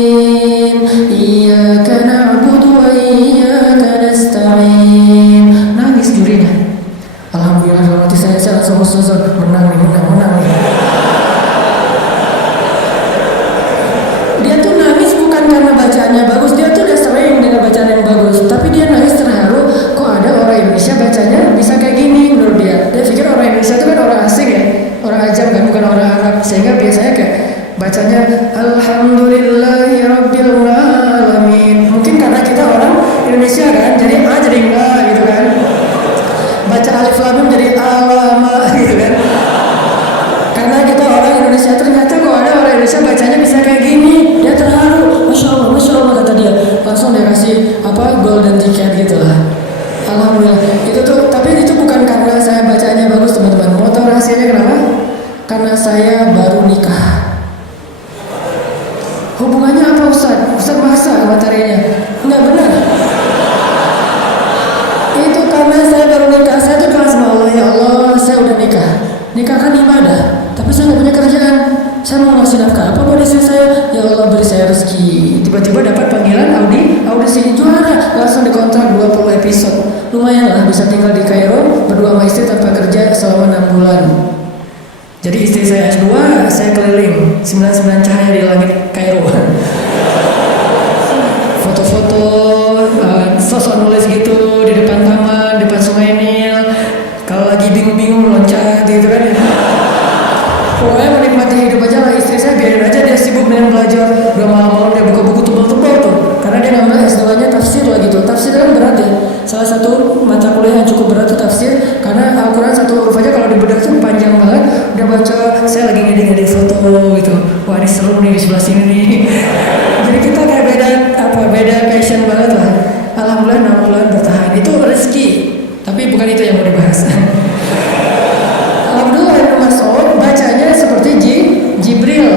kenapa Ustaz maksa materinya? Enggak benar. Itu karena saya baru nikah, saya tuh bilang sama Allah, ya Allah, saya udah nikah. Nikah kan ibadah, tapi saya nggak punya kerjaan. Saya mau ngasih nafkah apa buat istri saya? Ya Allah, beri saya rezeki. Tiba-tiba dapat panggilan audisi juara, langsung dikontrak 20 episode. Lumayan lah, bisa tinggal di Kairo berdua sama istri tanpa kerja selama 6 bulan. Jadi istri saya S2, saya keliling 99 cahaya di langit Kairo. Foto-foto, sosok nulis gitu di depan taman, depan Sungai Nil. Kalau lagi bingung-bingung loncat gitu kan. Pokoknya menikmati hidup aja lah. Istri saya biarin aja dia sibuk dengan belajar. Udah malam-malam dia buka buku tebal-tebal tuh. Karena dia ngambil S2-nya tafsir lah gitu. Tafsir kan berat ya. Salah satu mata kuliah yang cukup berat itu tafsir. Karena Al-Quran satu huruf aja kalau dibedah tuh panjang banget. Udah baca, saya lagi ngedit foto gitu. Wah ini seru nih di sebelah sini nih. Jadi kita kayak beda passion banget lah. Alhamdulillah 6 bulan bertahan. Itu rezeki. Tapi bukan itu yang mau dibahas. Abdullah bin Mas'ud bacanya seperti Jibril,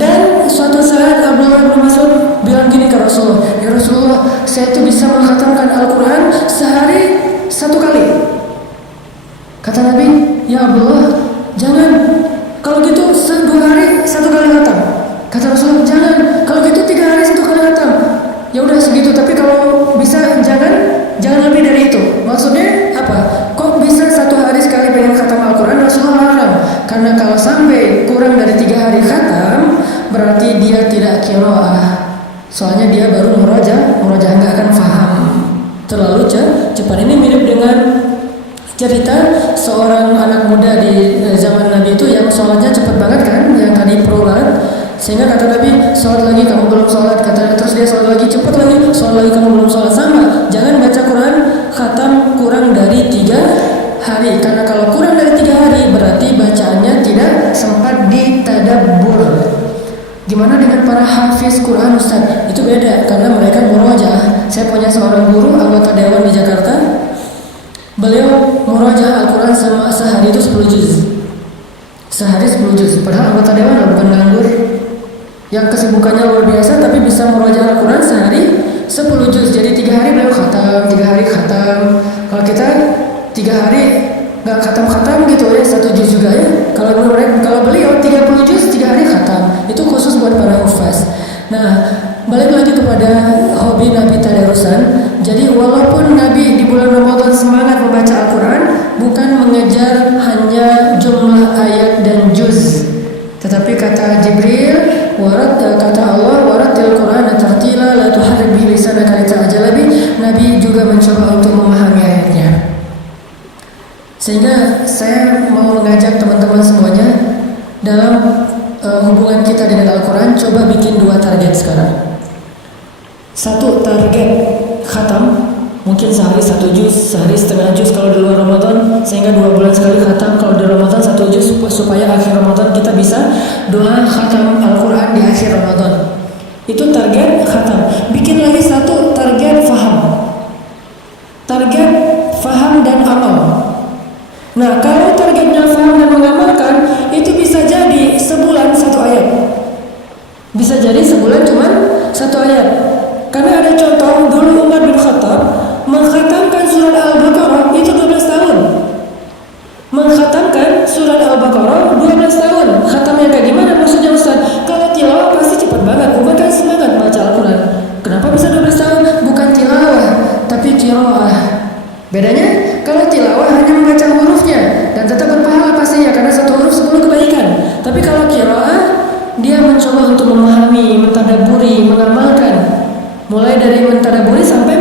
dan suatu saat Abdullah bin Mas'ud bilang gini ke Rasulullah, ya Rasulullah, saya itu bisa menghatamkan Al-Quran sehari 1 kali. Kata Nabi, ya Abdullah, jangan. Kalau gitu 2 hari 1 kali khatam. Kata Rasulullah, jangan. Kalau gitu 3 hari 1 kali khatam. Ya udah segitu, tapi kalau bisa jangan lebih dari itu. Maksudnya apa? Kok bisa 1 hari sekali pengen khatam Al-Quran? Rasulullah larang. Karena kalau sampai kurang dari 3 hari khatam, berarti dia tidak qiraah. Soalnya dia baru murojaah nggak akan paham. Terlalu cepat. Ini mirip dengan cerita seorang anak muda di zaman Nabi itu yang sholatnya cepat banget kan, yang tadi pro banget. Sehingga kata Nabi, sholat lagi kamu belum sholat. Terus dia sholat lagi, cepat lagi, sholat lagi kamu belum sholat. Sama, jangan baca Quran khatam kurang dari 3 hari. Karena kalau kurang dari 3 hari berarti bacaannya tidak sempat ditadabbur. Gimana dengan para hafiz Quran Ustaz? Itu beda, karena mereka murojaah. Saya punya seorang guru anggota dewan di Jakarta. Beliau murojaah Al-Quran sehari itu 10 juz. Sehari 10 juz. Padahal anggota dewan bukan nganggur. Yang kesibukannya luar biasa tapi bisa murojaah Al-Quran sehari 10 juz. Jadi 3 hari beliau khatam, 3 hari khatam. Kalau kita 3 hari nggak khatam gitu ya, 1 juz juga ya. Kalau beliau 30 juz 3 hari khatam. Itu khusus buat para hufaz. Nah, balik lagi kepada hobi Nabi tadarusan. Jadi walaupun Nabi di bulan Ramadan semangat membaca Al-Quran, bukan mengejar hanya jumlah ayat dan juz. Tetapi kata Jibril, kata Allah, warattil Qur'ana tartila la tuharrik bihi lisanaka lita'jala bih. Nabi juga mencoba untuk memahami ayatnya. Sehingga saya mau mengajak teman-teman semuanya dalam hubungan kita dengan Al-Quran, coba bikin 2 target sekarang. 1 target khatam, mungkin sehari 1 juz, sehari setengah juz kalau di luar Ramadan, sehingga 2 bulan sekali khatam. Kalau di Ramadan 1 juz, supaya akhir Ramadan kita bisa doa khatam Al-Quran di akhir Ramadan. Itu target khatam. Bikin lagi 1 target faham. Target faham dan amal. Nah, kalau targetnya faham dan mengamalkan, itu bisa jadi sebulan 1 ayat. Bisa jadi sebulan cuma 1 ayat. Karena ada contoh, dulu Umar bin Khattab mengkhatamkan surat Al-Baqarah itu 12 tahun. Mengkhatamkan surat Al-Baqarah 12 tahun. Khatamnya kayak gimana maksudnya Ustaz? Kalau tilawah pasti cepat banget. Umar kan semangat baca Al-Quran. Kenapa bisa 12 tahun? Bukan tilawah, tapi qiraah. Bedanya, kalau tilawah hanya membaca hurufnya dan tetap berpahala pastinya karena 1 huruf 10 kebaikan. Tapi kalau qiraah, dia mencoba untuk memahami, mentadabburi, mengamalkan. Mulai dari mentadabburi sampai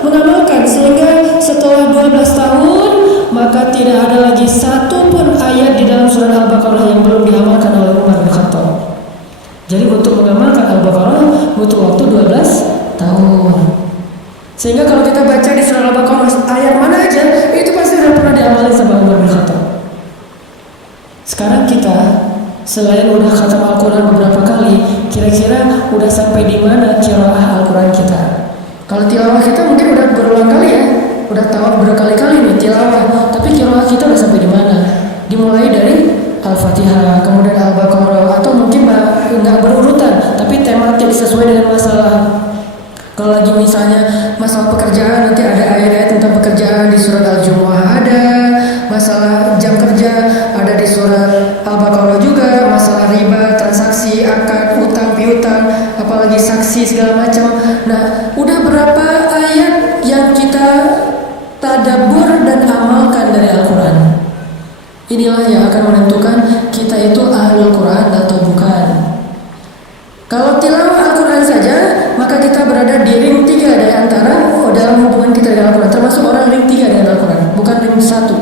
mengamalkan, sehingga setelah 12 tahun maka tidak ada lagi 1 pun ayat di dalam surat Al-Baqarah yang belum diamalkan oleh Umar bin Khattab. Jadi untuk mengamalkan Al-Baqarah butuh waktu 12 tahun. Sehingga kalau kita baca di surat Al-Baqarah ayat mana aja, itu pasti sudah pernah diamalkan sama Umar bin Khattab. Sekarang kita selain udah khatam Al-Quran beberapa kali, kira-kira udah sampai di mana qiraah Al-Quran kita? Kalau tilawah kita mungkin udah berulang kali ya, udah tawaf berkali-kali nih tilawah, tapi qiraah kita udah sampai di mana? Dimulai dari Al-Fatihah, kemudian Al-Baqarah, atau mungkin nggak berurutan, tapi tematik sesuai dengan masalah. Kalau lagi misalnya masalah pekerjaan, nanti ada ayat-ayat tentang pekerjaan di surat Al-Jumu'ah ada, masalah jam kerja ada di surat Al-Baqarah juga, masalah riba, transaksi, akad, utang, piutang, apalagi saksi segala macam. Nah, udah berapa ayat yang kita tadabbur dan amalkan dari Al-Quran? Inilah yang akan menentukan kita itu ahlul Quran atau bukan. Kalau tilawah Al-Quran saja, maka kita berada di ring 3 dari antara dalam hubungan kita dengan Al-Quran. Termasuk orang ring 3 dengan Al-Quran, bukan ring 1.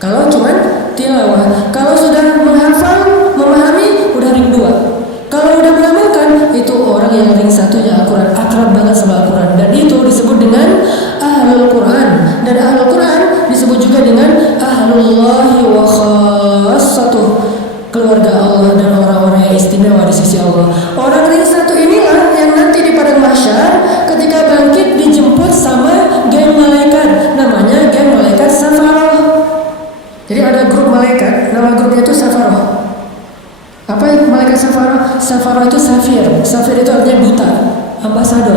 Kalau cuman tilawah. Kalau sudah menghafal, memahami, udah ring 2. Kalau udah mengamalkan, itu orang yang ring 1-nya Al-Quran, akrab banget sama Al-Quran. Dan itu disebut dengan ahlul Quran. Dan ahlul Quran disebut juga dengan ahlullahi wa khassatuh, keluarga Allah dan orang-orang yang istimewa di sisi Allah. Orang ring 1 inilah yang nanti di padang mahsyar ketika bangkit dijemput sama geng malaikat, namanya geng malaikat Safaroh. Jadi ada grup malaikat, nama grupnya itu Safaroh. Apa malaikat Safaroh? Safaroh itu safir. Safir itu artinya duta, ambasador.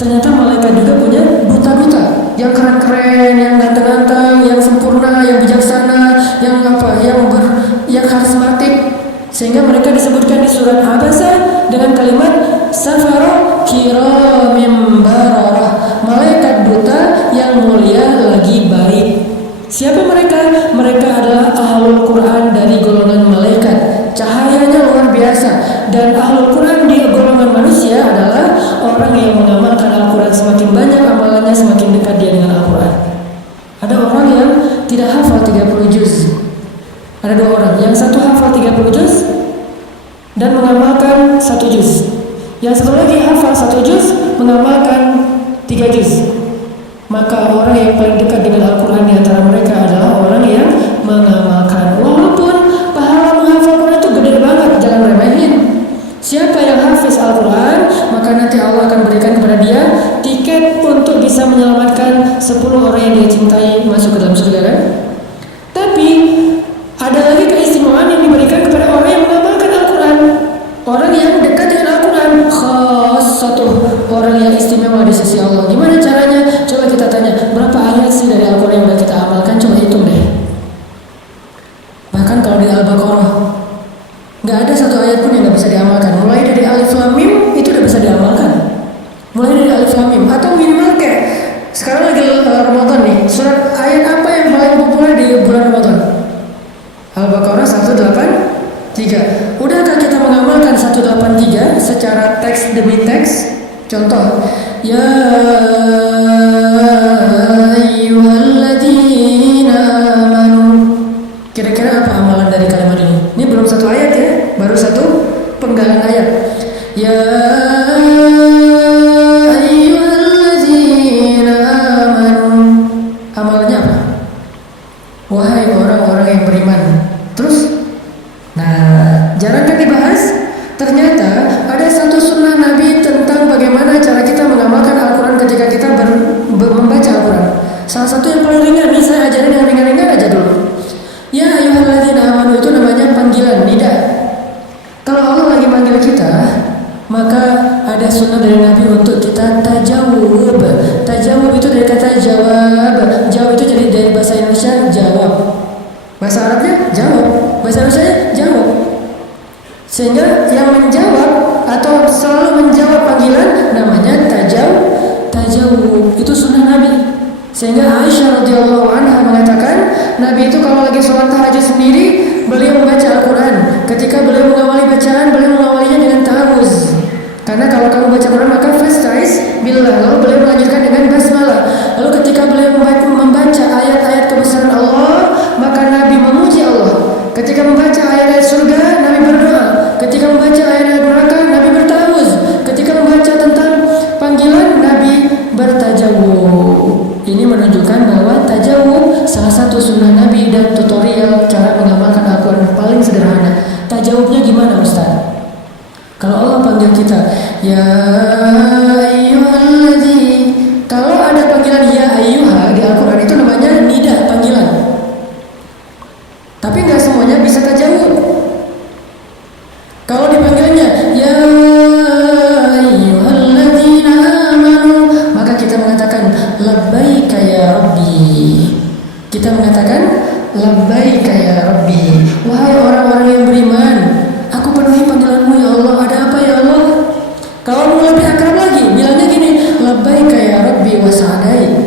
Ternyata malaikat juga punya duta-duta yang keren-keren, yang ganteng-ganteng, yang sempurna, yang bijaksana, yang yang karismatik, sehingga mereka disebutkan di surat Abasa dengan kalimat Safaroh kiramim bararah, malaikat duta yang mulia lagi baik. Siapa mereka? Mereka adalah ahlul Quran dari golongan malaikat. Cahayanya luar biasa. Dan ahlul Quran di golongan manusia adalah orang yang mengamalkan Al-Quran. Semakin banyak amalannya, semakin dekat dia dengan Al-Quran. Ada orang yang tidak hafal 30 juz. Ada 2 orang. Yang satu hafal 30 juz dan mengamalkan 1 juz. Yang satu lagi hafal 1 juz, mengamalkan 3 juz. Maka orang yang paling dekat dengan Al-Quran di antara mereka adalah orang yang mengamalkan. Walaupun pahala menghafal Quran itu gede banget, jangan remehin. Siapa yang hafiz Al-Quran, maka nanti Allah akan berikan kepada dia tiket untuk bisa menyelamatkan 10 orang yang dia cintai masuk ke dalam surga, kan? Tapi ada lagi keistimewaan yang diberikan kepada orang yang mengamalkan Al-Quran. Orang yang dekat dengan Al-Quran, khassatuh, orang yang istimewa di sisi Allah. Gimana caranya? Coba kita tanya, berapa ayat sih dari Al-Quran yang udah kita amalkan? Coba hitung deh. Bahkan kalau di Al-Baqarah, nggak ada 1 ayat pun yang nggak bisa diamalkan. Mulai dari Alif Lam Mim itu udah bisa diamalkan. Mulai dari Alif Lam Mim, atau minimal kayak sekarang lagi Ramadan nih, surat ayat apa yang paling populer di bulan Ramadan? Al-Baqarah 183. Udahkah kita mengamalkan 183 secara teks demi teks? Contoh, ya ayyuhalladzina amanu. Kira-kira apa amalan dari kalimat ini? Ini belum 1 ayat ya, baru 1 penggalan ayat. Ya ayyuhalladzina amanu. Amalannya apa? Wahai orang-orang yang beriman. Terus? Nah, jarang kan dibahas? Ternyata ada 1 sunnah Nabi tentang bagaimana cara kita mengamalkan Al-Quran ketika kita membaca Al-Quran. Salah satu yang paling ringan, ini saya ajarin yang ringan-ringan aja dulu. Ya ayyuhalladzina amanu itu namanya panggilan, nida. Kalau Allah lagi manggil kita, maka ada sunnah dari Nabi untuk kita tajawub. Tajawub itu dari kata jawab. Jawab itu jadi dari bahasa Indonesia jawab. Bahasa Arabnya jawab. Bahasa Indonesia jawab. Sehingga yang menjawab atau selalu menjawab panggilan namanya tajawub. Itu sunnah Nabi. Sehingga Aisyah radhiyallahu anha mengatakan, Nabi itu kalau lagi sholat tahajud sendiri, beliau membaca Al-Quran. Ketika beliau mengawali bacaan, beliau mengawalinya dengan ta'awuz. Karena kalau kamu baca Quran maka fasta'iz billah. Lalu beliau melanjutkan dengan basmalah. Lalu ketika beliau membaca ayat-ayat kebesaran Allah, maka Nabi memuji Allah. Ketika membaca ayat-ayat surga, Nabi berdoa. Ketika membaca ayat-ayat neraka, Nabi bertawuz. Ketika membaca tentang panggilan, Nabi bertajawub. Ini menunjukkan bahwa tajawub salah satu sunnah Nabi dan tutorial cara mengamalkan Al-Quran paling sederhana. Tajawubnya gimana Ustaz? Kalau Allah panggil kita, ya ayyuhalladzi, kalau ada panggilan ya ayyuha di Al-Quran itu namanya nida, panggilan. Tapi nggak semuanya bisa tajawub. labbaika ya rabbi wa sa'dai.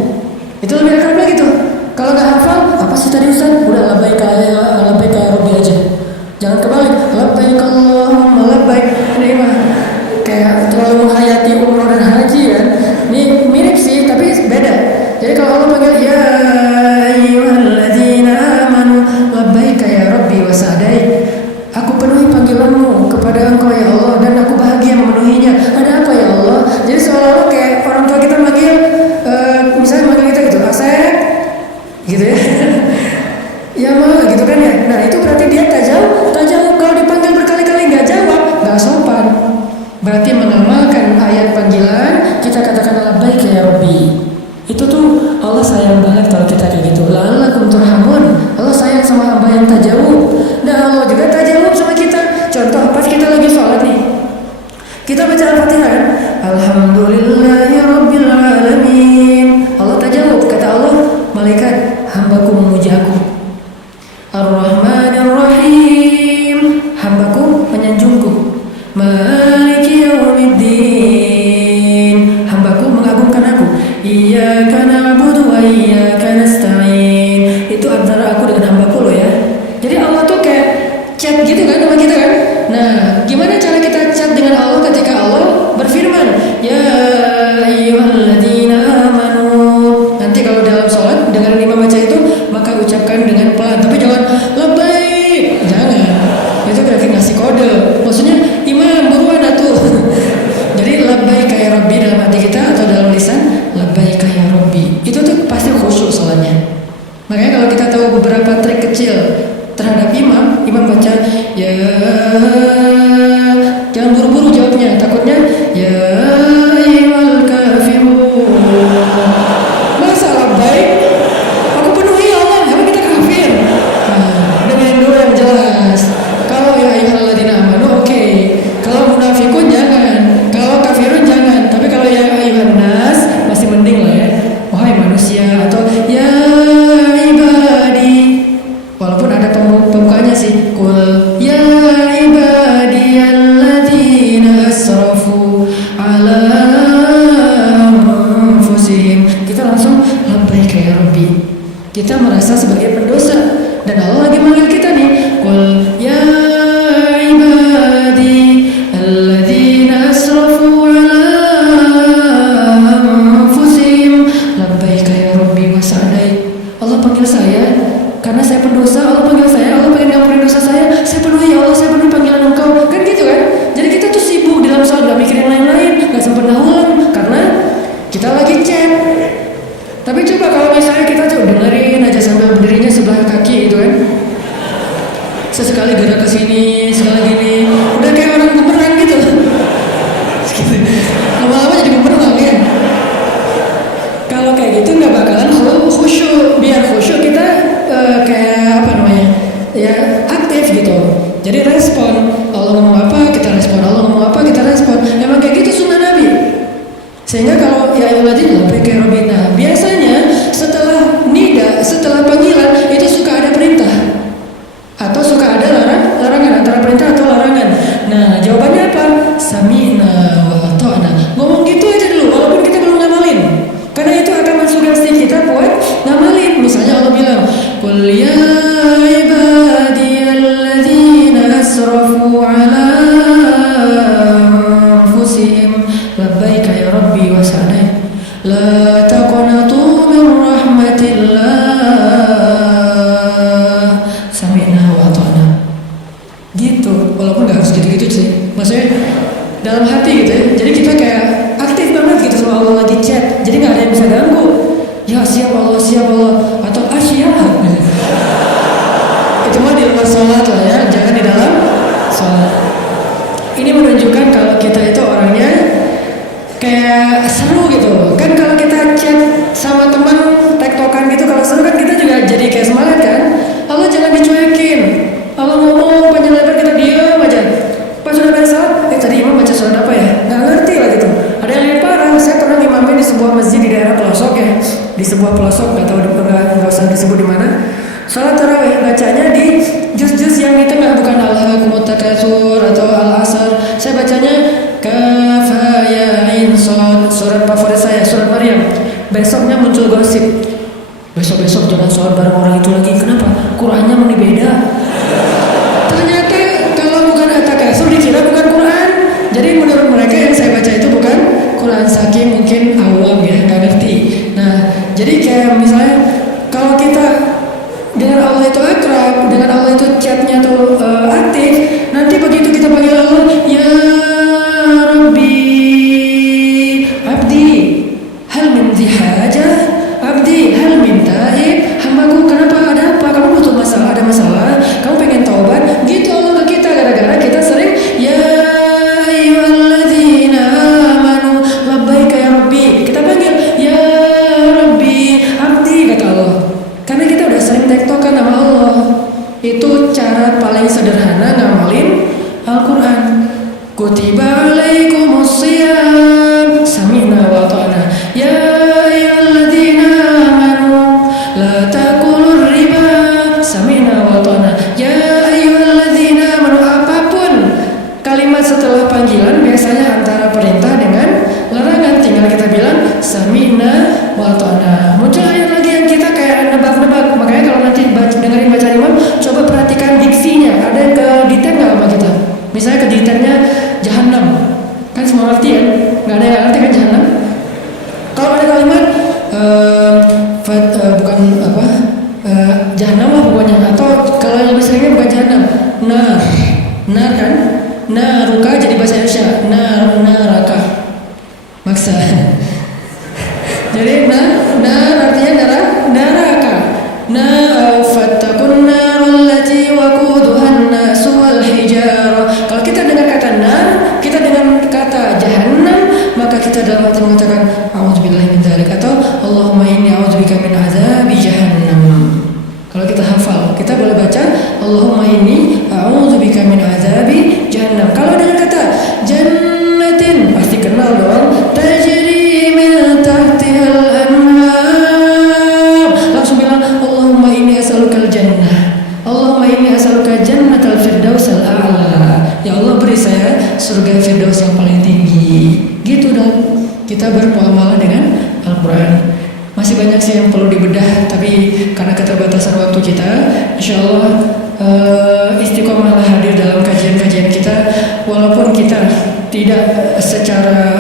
Itu lebih akrab lagi tuh. Kalau nggak hafal, apa sih tadi Ustaz? Udah labbaika ya rabbi aja. Jangan kebalik, labbaik Allahumma labbaik. Ini mah kayak terlalu menghayati umroh dan haji kan. Ini mirip sih, tapi beda. Jadi kalau Allah panggil ya ayyuhalladzina amanu labbaika ya rabbi wa sa'dai. Aku penuhi panggilanmu kepada Engkau ya Allah dan aku bahagia memenuhinya. Ada apa ya Allah? Jadi seolah-olah kayak orang tua kita manggil, misalnya manggil kita gitu, Asep, gitu ya. Ya mah, gitu kan ya. Nah itu berarti dia tak jawab. Kalau dipanggil berkali-kali nggak jawab, nggak sopan. Berarti mengamalkan ayat panggilan, kita katakan labbaik ya Rabbi. Itu tuh Allah sayang banget kalau kita kayak gitu. La'allakum turhamun. Allah sayang sama hamba yang tajawub. Nah Allah juga tajawub sama kita. Contoh pas kita lagi sholat nih, kita baca Al-Fatihah, Alhamdulillahi Rabbil Alamin. Allah tajawub, kata Allah, malaikat, hambaku memuji aku. Ar-Rahmanir Rahim, hambaku menyanjungku. Maliki yaumiddin, hambaku mengagungkan aku. Iyyaka na'budu wa iyyaka nasta'in. Itu antara aku dengan hambaku loh ya. Jadi Allah tuh kayak chat gitu kan sama kita kan. Nah, gimana cara kita chat dengan Allah ketika Allah berfirman, ya ayyuhalladzina amanu. Nanti kalau dalam sholat dengar imam baca itu, maka ucapkan dengan pelan, tapi jangan labbaik, jangan. Itu berarti ngasih kode. Maksudnya imam buruan atuh. Jadi labbaik ya Rabbi dalam hati kita atau dalam lisan labbaik ya Rabbi. Itu tuh pasti khusyuk sholatnya. Makanya kalau kita tahu beberapa trik kecil terhadap imam baca ya, jangan buru-buru jawabnya, takutnya ya ayyuhal kafirun. Masa labbaik aku penuhi Allah, emang kita kafir? Nah, dengan dulu yang jelas. Kalau ya ayyuhalladzina amanu oke. Kalau munafikun jangan, kalau kafirun jangan. Tapi kalau ya ayyuhan nas masih mending lah ya. Wahai manusia, atau ya ibadi. Walaupun ada pembukanya sih, qul ya ibadiyalladzina asrafu ala anfusihim. Kita langsung labbaik ya Rabbi. Kita merasa sebagai pendosa dan Allah lagi manggil kita nih, qul ya ibadi alladzina asrafu ala anfusihim labbaik ya Rabbi wa sa'dai. Allah panggil saya karena saya pendosa, Allah panggil saya, Allah pengen ngampunin dosa saya penuhi ya Allah, saya penuhi panggilan Engkau. Kan gitu kan? Jadi kita tuh sibuk di dalam sholat, gak mikirin lain-lain, gak sempet nahulan, karena kita lagi chat. Tapi coba kalau misalnya kita tuh dengerin aja sambil berdirinya sebelah kaki gitu kan, sesekali gerak ke sini, sekali gini, udah kayak orang bumerang gitu. Lama-lama jadi bumerang ya. Kalau kayak gitu nggak bakalan khusyuk. Biar khusyuk kita kayak apa namanya ya, aktif gitu. Jadi respon, Allah ngomong apa kita respon, Allah ngomong apa kita respon. Emang kayak gitu sunnah Nabi. Sehingga kalau ya ayyuhalladzina labbaik ya Rabbi, nah biasanya setelah nida, setelah panggilan itu suka ada perintah atau suka ada larangan, antara perintah atau larangan. Nah jawabannya apa? Sami'na wa ata'na. Ngomong gitu aja dulu walaupun kita belum ngamalin, karena itu akan mensugesti kita buat ngamalin. Misalnya Allah bilang, qul ya ibadiyalladzina asrafu ala anfusihim labbaika ya Rabbi wa sa'dai la taqnatu min rahmatillah sami'na wa ata'na. Gitu, walaupun gak harus gitu-gitu sih, maksudnya dalam hati gitu ya. Jadi kita kayak aktif banget gitu sama Allah lagi chat, jadi gak ada yang bisa ganggu. Ya siap Allah atau siap. Itu mah di luar sholat lah ya, jangan di dalam sholat. Ini menunjukkan kalau kita itu orangnya kayak seru gitu kan. Kalau kita chat sama teman tektokan gitu, kalau seru kan kita juga jadi kayak semangat kan. Allah jangan dicuekin, Allah ngomong panjang lebar kita diam aja. Pas sudah beres sholat, tadi imam baca surat apa ya, nggak ngerti lah gitu. Ada yang lebih parah, saya pernah imamin di sebuah masjid di daerah pelosok ya, di sebuah pelosok, nggak tahu nggak usah disebut di mana. Sholat tarawih bacanya di juz-juz yang di tengah, bukan Alhaakumut Takatsur atau Al-Asr. Saya bacanya Kaf Ha Ya Ain Shad, surat favorit saya besoknya muncul gosip. Besok-besok jangan sholat bareng orang itu lagi. Kenapa? Qurannya meni beda. Ternyata kalau bukan atakasur dikira bukan Quran. Jadi menurut mereka yang saya baca itu bukan Quran, saking mungkin awam ya, nggak ngerti. Nah, jadi kayak misalnya kalau kita dengan Allah itu akrab, dengan Allah itu chatnya tuh aktif, nanti begitu kita panggil Allah, ya Rabbi, Abdi, hal min hajah, Abdi, hal min taib, hambaku kenapa, ada apa, kamu butuh masalah, ada masalah, kamu pengen taubat, gitu Allah ke kita, gara-gara kita sering, ya ayyuhalladzina amanu, labbaika ya Rabbi, kita panggil, ya Rabbi, Abdi, kata Allah. Karena kita udah sering tektokan nama Allah. Itu cara paling sederhana ngamalin Al-Quran. Kutiba alaikumus shiyam, sami'na wa ata'na. Ya ayyuhalladzina amanu, la ta'kulur riba, sami'na wa ata'na. Ya ayyuhalladzina amanu, apapun kalimat setelah panggilan biasanya antara perintah dengan larangan. Tinggal kita bilang sami'na wa ata'na. Muncul ayat lagi yang kita kayak nebak-nebak. Makanya kalau nanti dengerin bacaan imam, coba perhatikan diksinya. Ada yang ke detail nggak sama kita? Misalnya ke detailnya Jahannam, kan semua ngerti ya? Nggak ada yang ngerti kan Jahannam? Kalau ada kalimat bukan apa Jahannam lah pokoknya, atau kalau yang lebih seringnya bukan Jahannam, nar kan? Naruka jadi bahasa Indonesia, naraka, maksa. Jadi nar artinya neraka. Fattakun narul lati waquduhan nasu wal hijarah. Kalau kita dengar kata nar, kita dengan kata jahannam, maka kita dalam hati mengatakan a'udzubillahi min dzalik, atau Allahumma inni a'udzubika min azabi jahannam. Kalau kita hafal, kita boleh baca Allahumma inni a'udzubika min azabi jahannam. Kalau dengan kata jannatin, pasti kenal dong, tajri min tahtihal anhar. Langsung bilang Allahumma inni as'alukal jannah, Allahumma inni as'aluka jannatal firdausal a'la. Ya Allah, beri saya surga firdaus yang paling tinggi. Gitu dong kita bermuamalah dengan Al-Quran. Masih banyak sih yang perlu dibedah, tapi karena keterbatasan waktu kita, insya Allah istiqomahlah hadir dalam kajian-kajian kita, walaupun kita tidak secara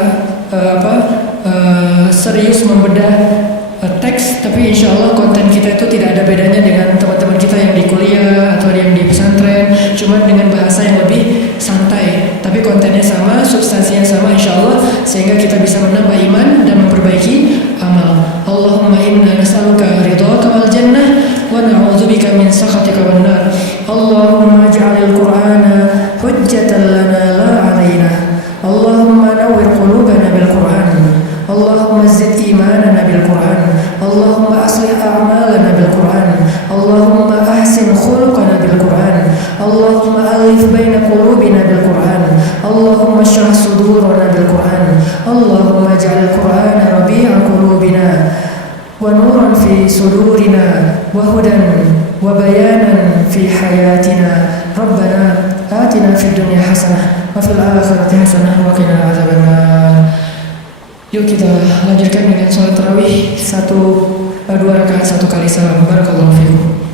serius membedah teks, tapi insya Allah konten kita itu tidak ada bedanya dengan teman-teman kita yang di kuliah atau yang di pesantren, cuman dengan bahasa yang lebih santai, tapi kontennya sama, substansinya sama insya Allah, sehingga kita bisa menambah iman dan memperbaiki amal. Allahumma inna nas'aluka ridhaka wal jannah wa na'udzubika min sakhatika wan nar. Allahumma ij'alil Qur'ana hujjatan lana la 'alaina. Allahumma nawwir qulubana bil Qur'an. Allahumma zid imanana bil Qur'an. Allahumma aslih a'malana bil Qur'an. Allahumma ahsin khuluqana bil Qur'an. Allahumma alif baina qulubina bil Qur'an. Allahumma shrah sudurana bil Qur'an. Allahumma ij'al Qur'ana rabi'a qulubina wa nuran fi sudurina wa hudan wa bayanan fi hayatina. Rabbana atina fid dunya hasanah wa fil akhirati hasanah wa qina adzabannar. Yuk kita lanjutkan dengan sholat tarawih 2 rakaat 1 kali salam. Barakallahu fiikum.